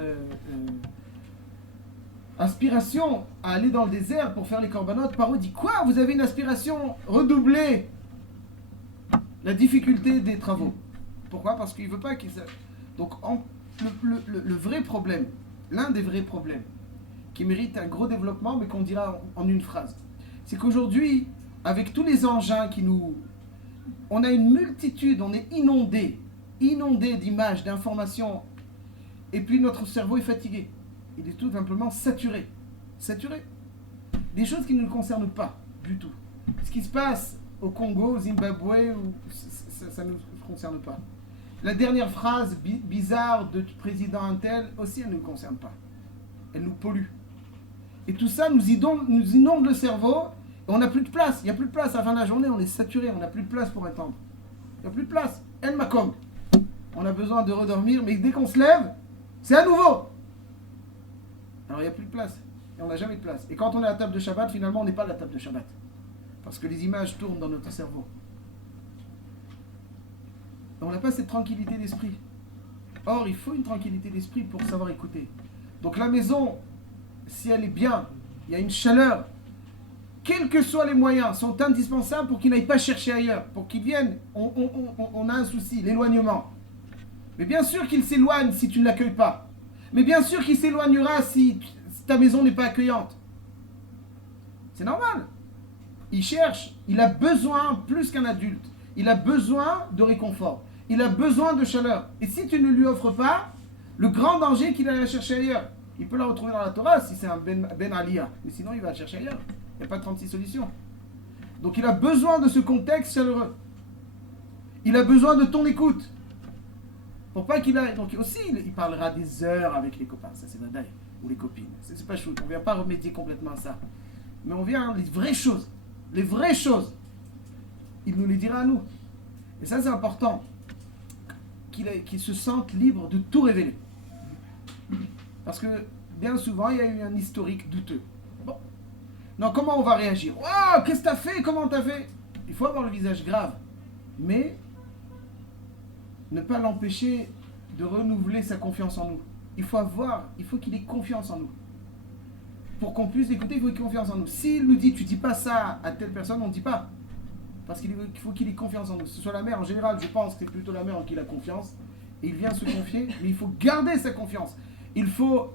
aspiration à aller dans le désert pour faire les corbanotes, Paro dit quoi? Vous avez une aspiration? Redoubler la difficulté des travaux. Pourquoi? Parce qu'il ne veut pas qu'ils... Donc le vrai problème, l'un des vrais problèmes qui mérite un gros développement, mais qu'on dira en une phrase, c'est qu'aujourd'hui, avec tous les engins on a une multitude, on est inondé d'images, d'informations, et puis notre cerveau est fatigué. Il est tout simplement saturé. Des choses qui ne nous concernent pas du tout. Ce qui se passe au Congo, au Zimbabwe, ça ne nous concerne pas. La dernière phrase bizarre du président Intel, aussi, elle ne nous concerne pas. Elle nous pollue. Et tout ça nous inonde le cerveau, et on n'a plus de place. Il n'y a plus de place. À la fin de la journée, on est saturé, on n'a plus de place pour attendre. Il n'y a plus de place. El Makom. On a besoin de redormir, mais dès qu'on se lève, c'est à nouveau. Alors il n'y a plus de place. Et on n'a jamais de place. Et quand on est à la table de Shabbat, finalement, on n'est pas à la table de Shabbat. Parce que les images tournent dans notre cerveau. Et on n'a pas cette tranquillité d'esprit. Or, il faut une tranquillité d'esprit pour savoir écouter. Donc la maison, si elle est bien, il y a une chaleur, quels que soient les moyens, sont indispensables pour qu'il n'aille pas chercher ailleurs. Pour qu'il vienne, on a un souci, l'éloignement. Mais bien sûr qu'il s'éloigne si tu ne l'accueilles pas. Mais bien sûr qu'il s'éloignera si ta maison n'est pas accueillante. C'est normal. Il cherche, il a besoin, plus qu'un adulte, il a besoin de réconfort. Il a besoin de chaleur. Et si tu ne lui offres pas, le grand danger qu'il allait la chercher ailleurs. Il peut la retrouver dans la Torah si c'est un Ben Aliyah. Mais sinon, il va la chercher ailleurs. Il n'y a pas 36 solutions. Donc il a besoin de ce contexte chaleureux. Il a besoin de ton écoute. Pour pas qu'il aille. Donc aussi, il parlera des heures avec les copains. Ça, c'est Vadaï. Ou les copines. C'est pas chou. On ne vient pas remédier complètement à ça. Mais on vient les vraies choses. Les vraies choses. Il nous les dira à nous. Et ça, c'est important. Qu'il se sente libre de tout révéler. Parce que bien souvent, il y a eu un historique douteux. Bon. Non, comment on va réagir? Oh, qu'est-ce que t'as fait? Comment t'as fait? Il faut avoir le visage grave. Mais ne pas l'empêcher de renouveler sa confiance en nous. Il faut qu'il ait confiance en nous. Pour qu'on puisse l'écouter, il faut qu'il ait confiance en nous. S'il nous dit, tu dis pas ça à telle personne, on ne dit pas. Parce qu'il faut qu'il ait confiance en nous. Que ce soit la mère, en général, je pense que c'est plutôt la mère en qui il a confiance. Et il vient se confier, mais il faut garder sa confiance. Il faut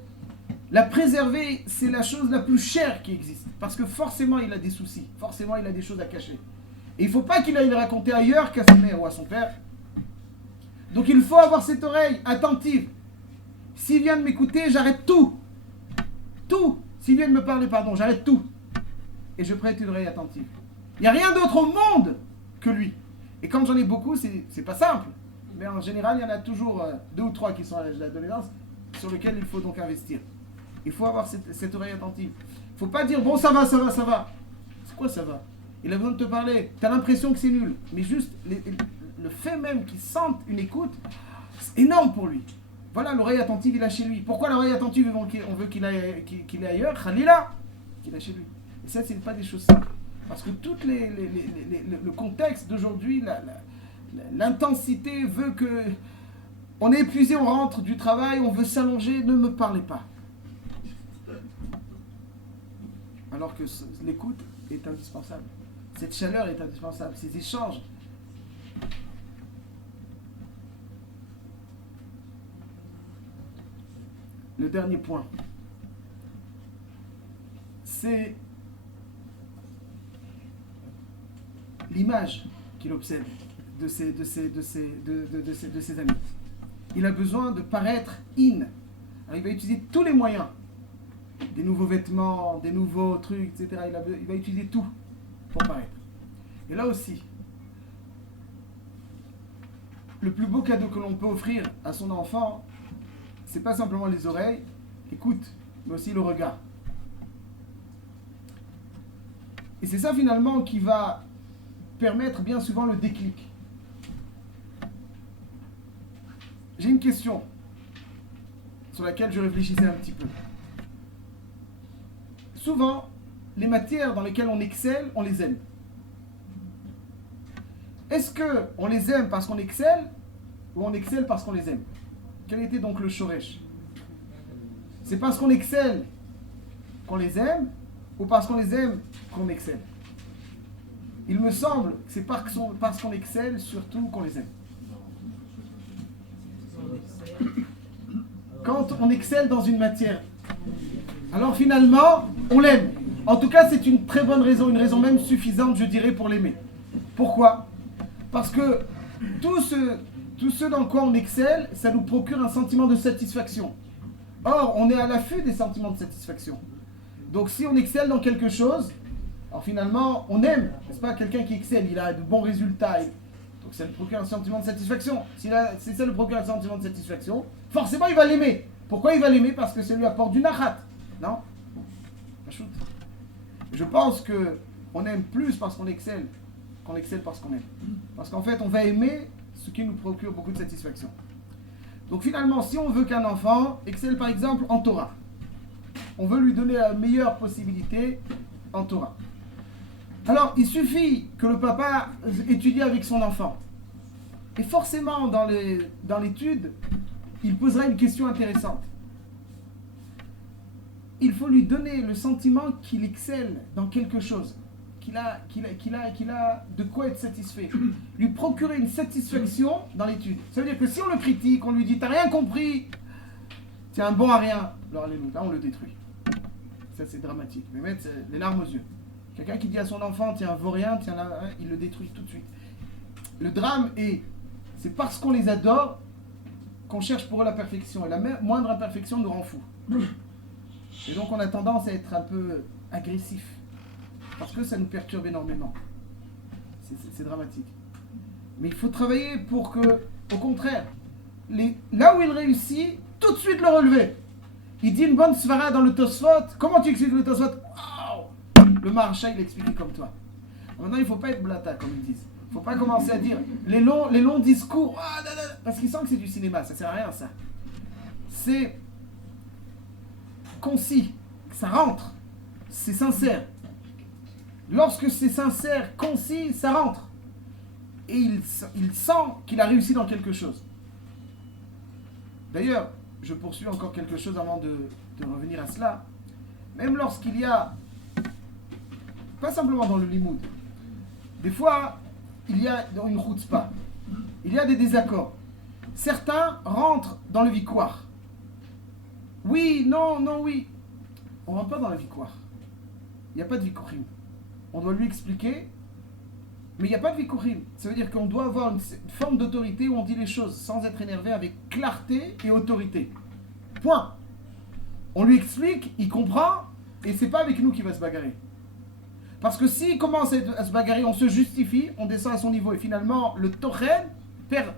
la préserver, c'est la chose la plus chère qui existe. Parce que forcément, il a des soucis. Forcément, il a des choses à cacher. Et il ne faut pas qu'il aille le raconter ailleurs qu'à sa mère ou à son père. Donc il faut avoir cette oreille attentive. S'il vient de m'écouter, j'arrête tout. Tout. S'il vient de me parler, j'arrête tout. Et je prête une oreille attentive. Il n'y a rien d'autre au monde que lui. Et quand j'en ai beaucoup, c'est pas simple. Mais en général, il y en a toujours 2 ou 3 qui sont à l'âge de l'adolescence, sur lesquels il faut donc investir. Il faut avoir cette oreille attentive. Il ne faut pas dire, bon, ça va. C'est quoi ça va? Il a besoin de te parler. Tu as l'impression que c'est nul. Mais juste, le fait même qu'il sente une écoute, c'est énorme pour lui. Voilà, l'oreille attentive, il a chez lui. Pourquoi l'oreille attentive, on veut qu'il aille ailleurs? Khalila, qu'il a chez lui. Et ça, ce n'est pas des choses simples. Parce que tout le contexte d'aujourd'hui, l'intensité veut que... On est épuisé, on rentre du travail, on veut s'allonger, ne me parlez pas. Alors que l'écoute est indispensable. Cette chaleur est indispensable, ces échanges. Le dernier point, c'est l'image qu'il obsède de ses amis. Il a besoin de paraître in. Alors il va utiliser tous les moyens. Des nouveaux vêtements, des nouveaux trucs, etc. Il va utiliser tout pour paraître. Et là aussi, le plus beau cadeau que l'on peut offrir à son enfant, c'est pas simplement les oreilles, écoute, mais aussi le regard. Et c'est ça finalement qui va permettre bien souvent le déclic. J'ai une question sur laquelle je réfléchissais un petit peu. Souvent, les matières dans lesquelles on excelle, on les aime. Est-ce qu'on les aime parce qu'on excelle ou on excelle parce qu'on les aime? Quel était donc le shoresh? C'est parce qu'on excelle qu'on les aime ou parce qu'on les aime qu'on excelle? Il me semble que c'est parce qu'on excelle surtout qu'on les aime. Quand on excelle dans une matière, alors finalement, on l'aime. En tout cas, c'est une très bonne raison, une raison même suffisante, je dirais, pour l'aimer. Pourquoi? Parce que tout ce dans quoi on excelle, ça nous procure un sentiment de satisfaction. Or, on est à l'affût des sentiments de satisfaction. Donc si on excelle dans quelque chose, alors finalement, on aime, n'est-ce pas? Quelqu'un qui excelle, il a de bons résultats. Donc ça lui procure un sentiment de satisfaction. Si ça lui procure un sentiment de satisfaction, forcément il va l'aimer. Pourquoi il va l'aimer? Parce que ça lui apporte du nachat. Non? Je pense qu'on aime plus parce qu'on excelle qu'on excelle parce qu'on aime. Parce qu'en fait, on va aimer ce qui nous procure beaucoup de satisfaction. Donc finalement, si on veut qu'un enfant excelle par exemple en Torah, on veut lui donner la meilleure possibilité en Torah. Alors, il suffit que le papa étudie avec son enfant. Et forcément, dans l'étude, il posera une question intéressante. Il faut lui donner le sentiment qu'il excelle dans quelque chose, qu'il a de quoi être satisfait. Lui procurer une satisfaction dans l'étude. Ça veut dire que si on le critique, on lui dit « t'as rien compris, t'es un bon à rien », alors là on le détruit. Ça c'est dramatique, mais mettre les larmes aux yeux. Quelqu'un qui dit à son enfant « t'es un vaurien », il le détruit tout de suite. Le drame c'est parce qu'on les adore qu'on cherche pour eux la perfection. Et la moindre imperfection nous rend fous. Et donc on a tendance à être un peu agressif. Parce que ça nous perturbe énormément. C'est dramatique. Mais il faut travailler pour que, au contraire, là où il réussit, tout de suite le relever. Il dit une bonne svara dans le Tosfot. Comment tu expliques le Tosfot? Wow. Le Maharsha, il explique comme toi. Maintenant, il ne faut pas être blata, comme ils disent. Il ne faut pas commencer à dire les longs discours. Parce qu'ils sentent que c'est du cinéma. Ça ne sert à rien, ça. C'est concis. Ça rentre. C'est sincère. Lorsque c'est sincère, concis, ça rentre. Et il sent qu'il a réussi dans quelque chose. D'ailleurs, je poursuis encore quelque chose avant de revenir à cela. Même lorsqu'il y a, pas simplement dans le limoud, des fois, il y a dans une chutzpah, il y a des désaccords. Certains rentrent dans le vikouar. Oui, non, oui. On ne rentre pas dans le vikouar. Il n'y a pas de vikourim. On doit lui expliquer, mais il n'y a pas de vikourim. Ça veut dire qu'on doit avoir une forme d'autorité où on dit les choses sans être énervé, avec clarté et autorité. Point. On lui explique, il comprend, et c'est pas avec nous qu'il va se bagarrer. Parce que s'il commence à se bagarrer, on se justifie, on descend à son niveau, et finalement, le tochen perd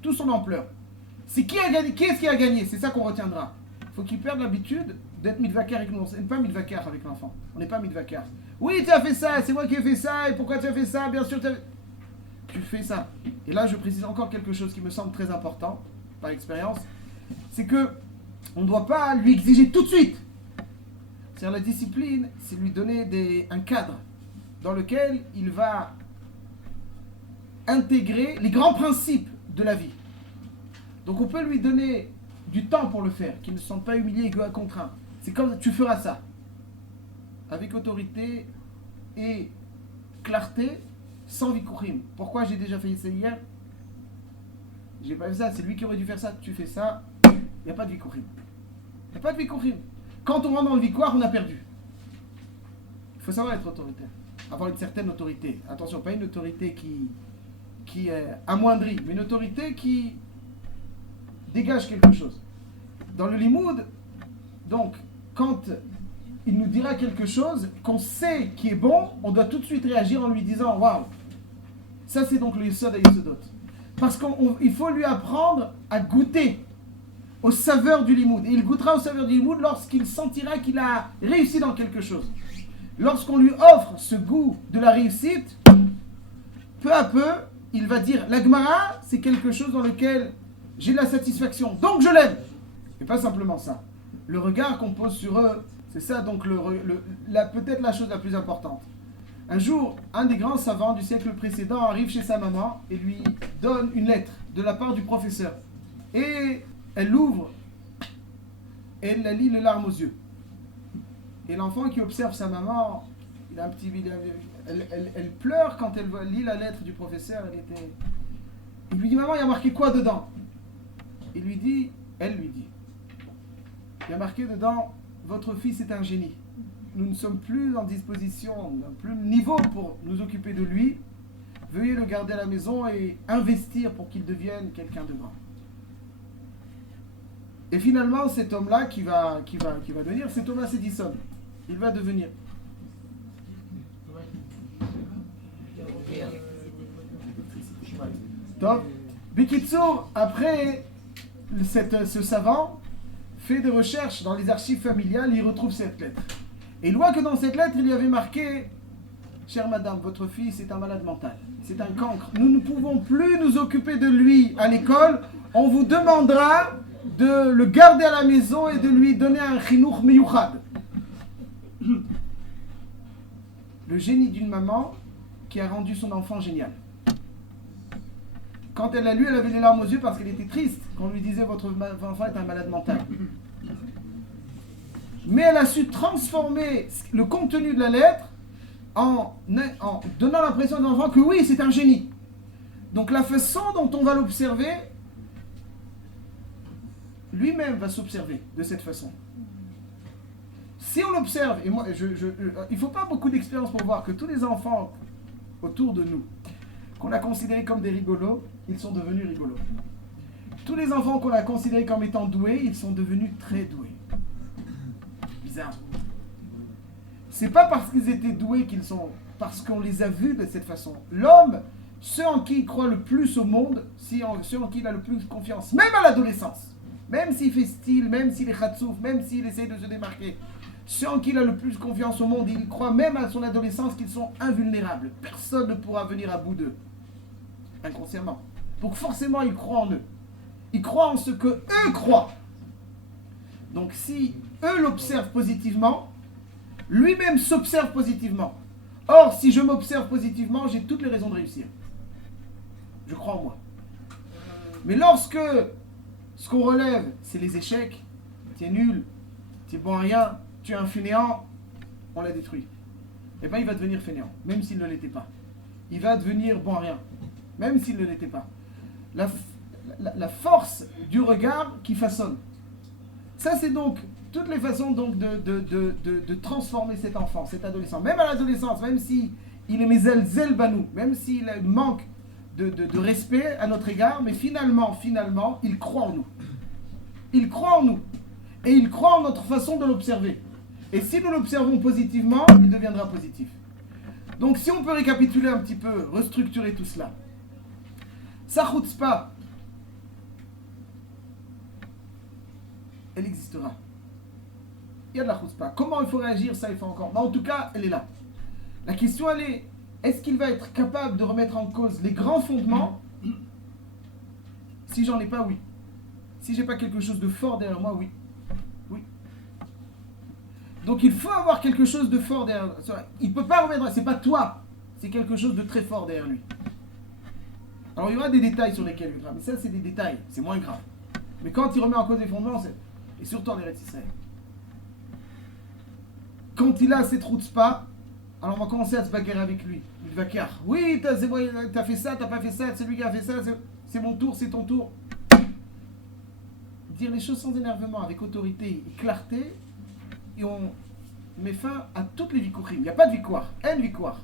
toute son ampleur. C'est qui est-ce qui a gagné? C'est ça qu'on retiendra. Il faut qu'il perde l'habitude d'être midvakar avec nous. On n'est pas midvakar avec l'enfant. On n'est pas midvakar. Oui, tu as fait ça, c'est moi qui ai fait ça, et pourquoi tu as fait ça? Bien sûr, tu fais ça. Et là, je précise encore quelque chose qui me semble très important, par expérience, c'est que on ne doit pas lui exiger tout de suite. C'est-à-dire la discipline, c'est lui donner un cadre dans lequel il va intégrer les grands principes de la vie. Donc on peut lui donner du temps pour le faire, qu'il ne se sente pas humilié et contraint. C'est comme tu feras ça. Avec autorité et clarté, sans vikourim. Pourquoi j'ai déjà fait ça hier? J'ai pas fait ça, c'est lui qui aurait dû faire ça, tu fais ça, il n'y a pas de vikourim. Il n'y a pas de vikourim. Quand on rentre dans le vikouar, on a perdu. Il faut savoir être autoritaire, avoir une certaine autorité. Attention, pas une autorité qui amoindrit, mais une autorité qui dégage quelque chose. Dans le limoud, donc, quand il nous dira quelque chose qu'on sait qui est bon, on doit tout de suite réagir en lui disant « Waouh !» Ça, c'est donc le yesod à yesodot. Parce qu'il faut lui apprendre à goûter aux saveurs du limoud. Et il goûtera aux saveurs du limoud lorsqu'il sentira qu'il a réussi dans quelque chose. Lorsqu'on lui offre ce goût de la réussite, peu à peu, il va dire, la Gemara, c'est quelque chose dans lequel j'ai de la satisfaction, donc je l'aime. Et pas simplement ça. Le regard qu'on pose sur eux, c'est ça donc peut-être la chose la plus importante. Un jour, un des grands savants du siècle précédent arrive chez sa maman et lui donne une lettre de la part du professeur. Et elle l'ouvre et elle la lit les larmes aux yeux. Et l'enfant qui observe sa maman, elle pleure quand elle lit la lettre du professeur. Il lui dit, maman, il y a marqué quoi dedans? Elle lui dit, il y a marqué dedans, votre fils est un génie. Nous ne sommes plus en disposition, on n'a plus le niveau pour nous occuper de lui. Veuillez le garder à la maison et investir pour qu'il devienne quelqu'un de grand. Et finalement, cet homme-là qui va devenir, cet homme-là c'est Edison. Il va devenir. Donc, Bikitsour, après ce savant fait des recherches dans les archives familiales, il retrouve cette lettre. Et il voit que dans cette lettre, il y avait marqué, chère madame, votre fils est un malade mental, c'est un cancre. Nous ne pouvons plus nous occuper de lui à l'école. On vous demandera de le garder à la maison et de lui donner un chinour miyuchad. Le génie d'une maman qui a rendu son enfant génial. Quand elle l'a lu, elle avait les larmes aux yeux parce qu'elle était triste qu'on lui disait votre enfant est un malade mental. Mais elle a su transformer le contenu de la lettre en donnant l'impression à l'enfant que oui, c'est un génie. Donc la façon dont on va l'observer, lui-même va s'observer de cette façon. Si on l'observe, et moi, il ne faut pas beaucoup d'expérience pour voir que tous les enfants autour de nous, qu'on a considérés comme des rigolos, ils sont devenus rigolos. Tous les enfants qu'on a considérés comme étant doués, ils sont devenus très doués. Bizarre. C'est pas parce qu'ils étaient doués qu'ils sont, parce qu'on les a vus de cette façon. L'homme, ceux en qui il croit le plus au monde, ceux en qui il a le plus confiance, même à l'adolescence, même s'il fait style, même s'il est khatsouf, même s'il essaie de se démarquer, ceux en qui il a le plus confiance au monde, il croit même à son adolescence qu'ils sont invulnérables. Personne ne pourra venir à bout d'eux. Inconsciemment. Donc forcément, il croit en eux. Il croit en ce que eux croient. Donc si eux l'observent positivement, lui-même s'observe positivement. Or, si je m'observe positivement, j'ai toutes les raisons de réussir. Je crois en moi. Mais lorsque ce qu'on relève, c'est les échecs, tu es nul, tu es bon à rien, tu es un fainéant, on l'a détruit. Eh bien, il va devenir fainéant, même s'il ne l'était pas. Il va devenir bon à rien, même s'il ne l'était pas. La force du regard qui façonne. Ça, c'est donc toutes les façons donc de transformer cet enfant, cet adolescent. Même à l'adolescence, même si il est mezel banou, même s'il manque de respect à notre égard, mais finalement, il croit en nous. Il croit en nous. Et il croit en notre façon de l'observer. Et si nous l'observons positivement, il deviendra positif. Donc si on peut récapituler un petit peu, restructurer tout cela. Sa chutzpah, elle existera. Il y a de la chutzpah. Comment il faut réagir, ça il faut encore. Mais en tout cas, elle est là. La question elle est, est-ce qu'il va être capable de remettre en cause les grands fondements? Si j'en ai pas, oui. Si j'ai pas quelque chose de fort derrière moi, oui. Oui. Donc il faut avoir quelque chose de fort derrière. Il peut pas remettre, c'est pas toi, c'est quelque chose de très fort derrière lui. Alors il y aura des détails sur lesquels il va, mais ça c'est des détails, c'est moins grave. Mais quand il remet en cause les fondements, et surtout en Eretz Israël, quand il a cette chutzpah, alors on va commencer à se bagarrer avec lui. Il va dire, oui, t'as fait ça, t'as pas fait ça, c'est lui qui a fait ça, c'est mon tour, c'est ton tour. Dire les choses sans énervement, avec autorité et clarté, et on met fin à toutes les vikourim. Il n'y a pas de victoire, une victoire.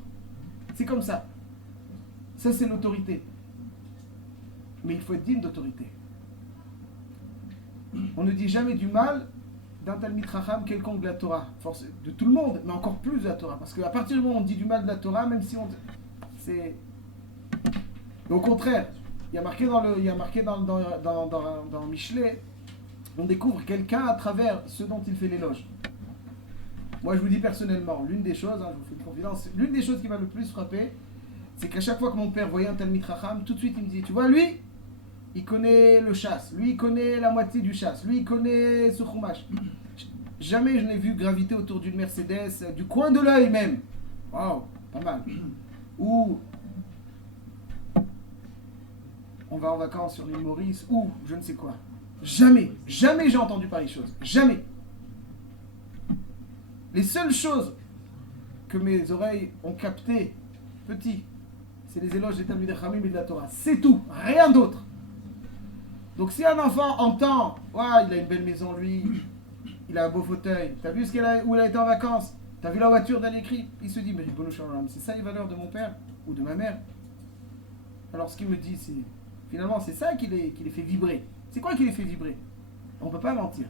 C'est comme ça. Ça c'est l'autorité. Mais il faut être digne d'autorité. On ne dit jamais du mal d'un Talmid Chacham quelconque de la Torah, force de tout le monde, mais encore plus de la Torah, parce qu'à partir du moment où on dit du mal de la Torah, même si on... c'est... Et au contraire, Il y a marqué dans Michelet, on découvre quelqu'un à travers ce dont il fait l'éloge. Moi, je vous dis personnellement, l'une des choses, je vous fais une confidence, l'une des choses qui m'a le plus frappé, c'est qu'à chaque fois que mon père voyait un Talmid Chacham, tout de suite il me dit, tu vois, lui, il connaît le chasse, lui, il connaît la moitié du chasse, lui, il connaît ce chumash. Jamais je n'ai vu graviter autour d'une Mercedes, du coin de l'œil même. Waouh, pas mal. Ou on va en vacances sur l'île Maurice, ou je ne sais quoi. Jamais j'ai entendu parler de choses. Jamais. Les seules choses que mes oreilles ont captées, petit, c'est les éloges des Talmidei Chachamim et de la Torah. C'est tout, rien d'autre. Donc si un enfant entend, ouais, il a une belle maison lui, il a un beau fauteuil, t'as vu où il a été en vacances, t'as vu la voiture d'un écrit, il se dit, mais c'est ça les valeurs de mon père ou de ma mère. Alors ce qu'il me dit, c'est finalement c'est ça qui les fait vibrer. C'est quoi qui les fait vibrer? On ne peut pas mentir.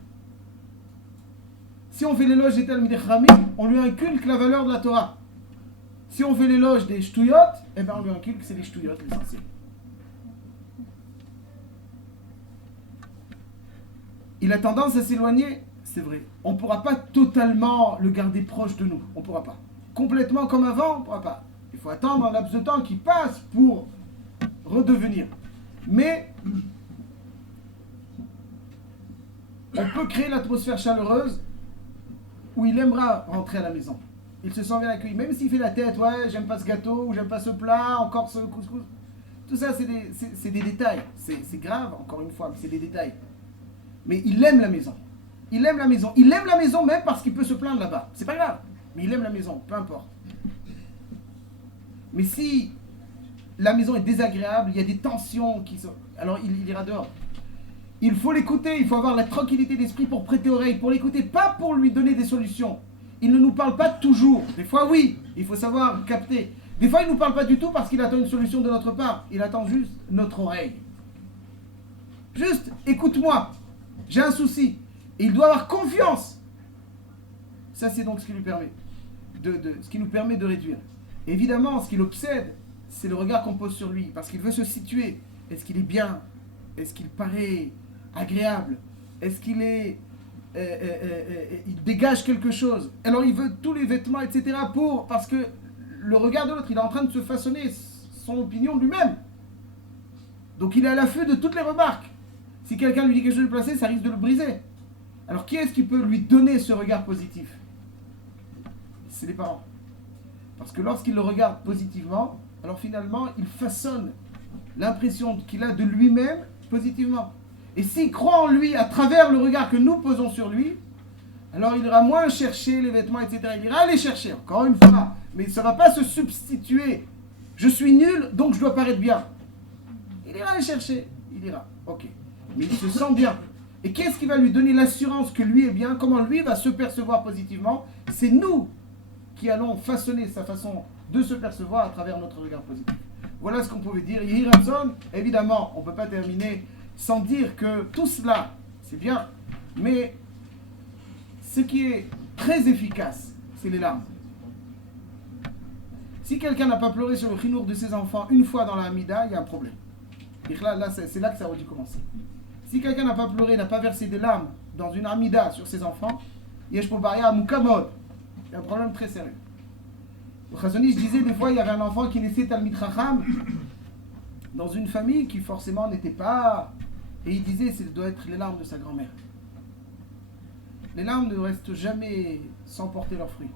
Si on fait l'éloge des Talmidei Chachamim, on lui inculque la valeur de la Torah. Si on fait l'éloge des Shtuyot, eh ben on lui inculque que c'est les Shtuyot l'essentiel. Il a tendance à s'éloigner, c'est vrai. On ne pourra pas totalement le garder proche de nous. On ne pourra pas. Complètement comme avant, on ne pourra pas. Il faut attendre un laps de temps qui passe pour redevenir. Mais on peut créer l'atmosphère chaleureuse où il aimera rentrer à la maison. Il se sent bien accueilli, même s'il fait la tête, ouais, j'aime pas ce gâteau, ou j'aime pas ce plat, encore ce couscous. Tout ça, c'est des détails. C'est grave, encore une fois, mais c'est des détails. Mais il aime la maison. Il aime la maison. Il aime la maison même parce qu'il peut se plaindre là-bas. C'est pas grave, mais il aime la maison, peu importe. Mais si la maison est désagréable, il y a des tensions qui sont... Alors il ira dehors. Il faut l'écouter, il faut avoir la tranquillité d'esprit pour prêter oreille, pour l'écouter, pas pour lui donner des solutions. Il ne nous parle pas toujours. Des fois, oui, il faut savoir capter. Des fois, il ne nous parle pas du tout parce qu'il attend une solution de notre part. Il attend juste notre oreille. Juste, écoute-moi, j'ai un souci. Et il doit avoir confiance. Ça, c'est donc ce qui lui permet ce qui nous permet de réduire. Évidemment, ce qui l'obsède, c'est le regard qu'on pose sur lui, parce qu'il veut se situer. Est-ce qu'il est bien? Est-ce qu'il paraît agréable? Est-ce qu'il est... il dégage quelque chose? Alors il veut tous les vêtements, etc. parce que le regard de l'autre, il est en train de se façonner son opinion lui-même. Donc il est à l'affût de toutes les remarques. Si quelqu'un lui dit quelque chose de placé, ça risque de le briser. Alors qui est-ce qui peut lui donner ce regard positif? C'est les parents. Parce que lorsqu'il le regarde positivement, alors finalement, il façonne l'impression qu'il a de lui-même positivement. Et s'il croit en lui à travers le regard que nous posons sur lui, alors il ira moins chercher les vêtements, etc. Il ira les chercher, encore une fois. Mais ça ne va pas se substituer. Je suis nul, donc je dois paraître bien. Il ira les chercher. Il ira. Ok. Mais il se sent bien. Et qu'est-ce qui va lui donner l'assurance que lui est bien? Comment lui va se percevoir positivement? C'est nous qui allons façonner sa façon de se percevoir à travers notre regard positif. Voilà ce qu'on pouvait dire. Yehi Ratzon, évidemment, on ne peut pas terminer sans dire que tout cela, c'est bien, mais ce qui est très efficace, c'est les larmes. Si quelqu'un n'a pas pleuré sur le chinour de ses enfants une fois dans la Hamida, il y a un problème. Et là, c'est là que ça aurait dû commencer. Si quelqu'un n'a pas pleuré, n'a pas versé des larmes dans une Hamida sur ses enfants, yesh po baria mukamod. Il y a un problème très sérieux. Le Chazon Ish disait des fois, il y avait un enfant qui naissait Talmid Chacham dans une famille qui forcément n'était pas... Et il disait, ça doit être les larmes de sa grand-mère. Les larmes ne restent jamais sans porter leurs fruits.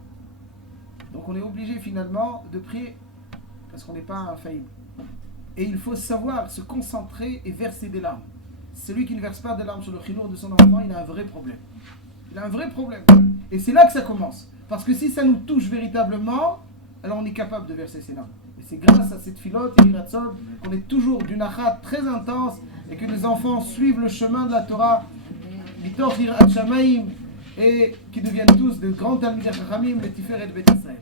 Donc on est obligé finalement de prier parce qu'on n'est pas infaillible. Et il faut savoir se concentrer et verser des larmes. Celui qui ne verse pas des larmes sur le chinour de son enfant, il a un vrai problème. Il a un vrai problème. Et c'est là que ça commence. Parce que si ça nous touche véritablement, alors on est capable de verser ces larmes. Et c'est grâce à cette filote et Ratzon qu'on est toujours d'une achat très intense et que les enfants suivent le chemin de la Torah, Mitor Hirat Shamaim, et qui deviennent tous de grands Talmidei Chachamim, les Tiferet Beit Israël.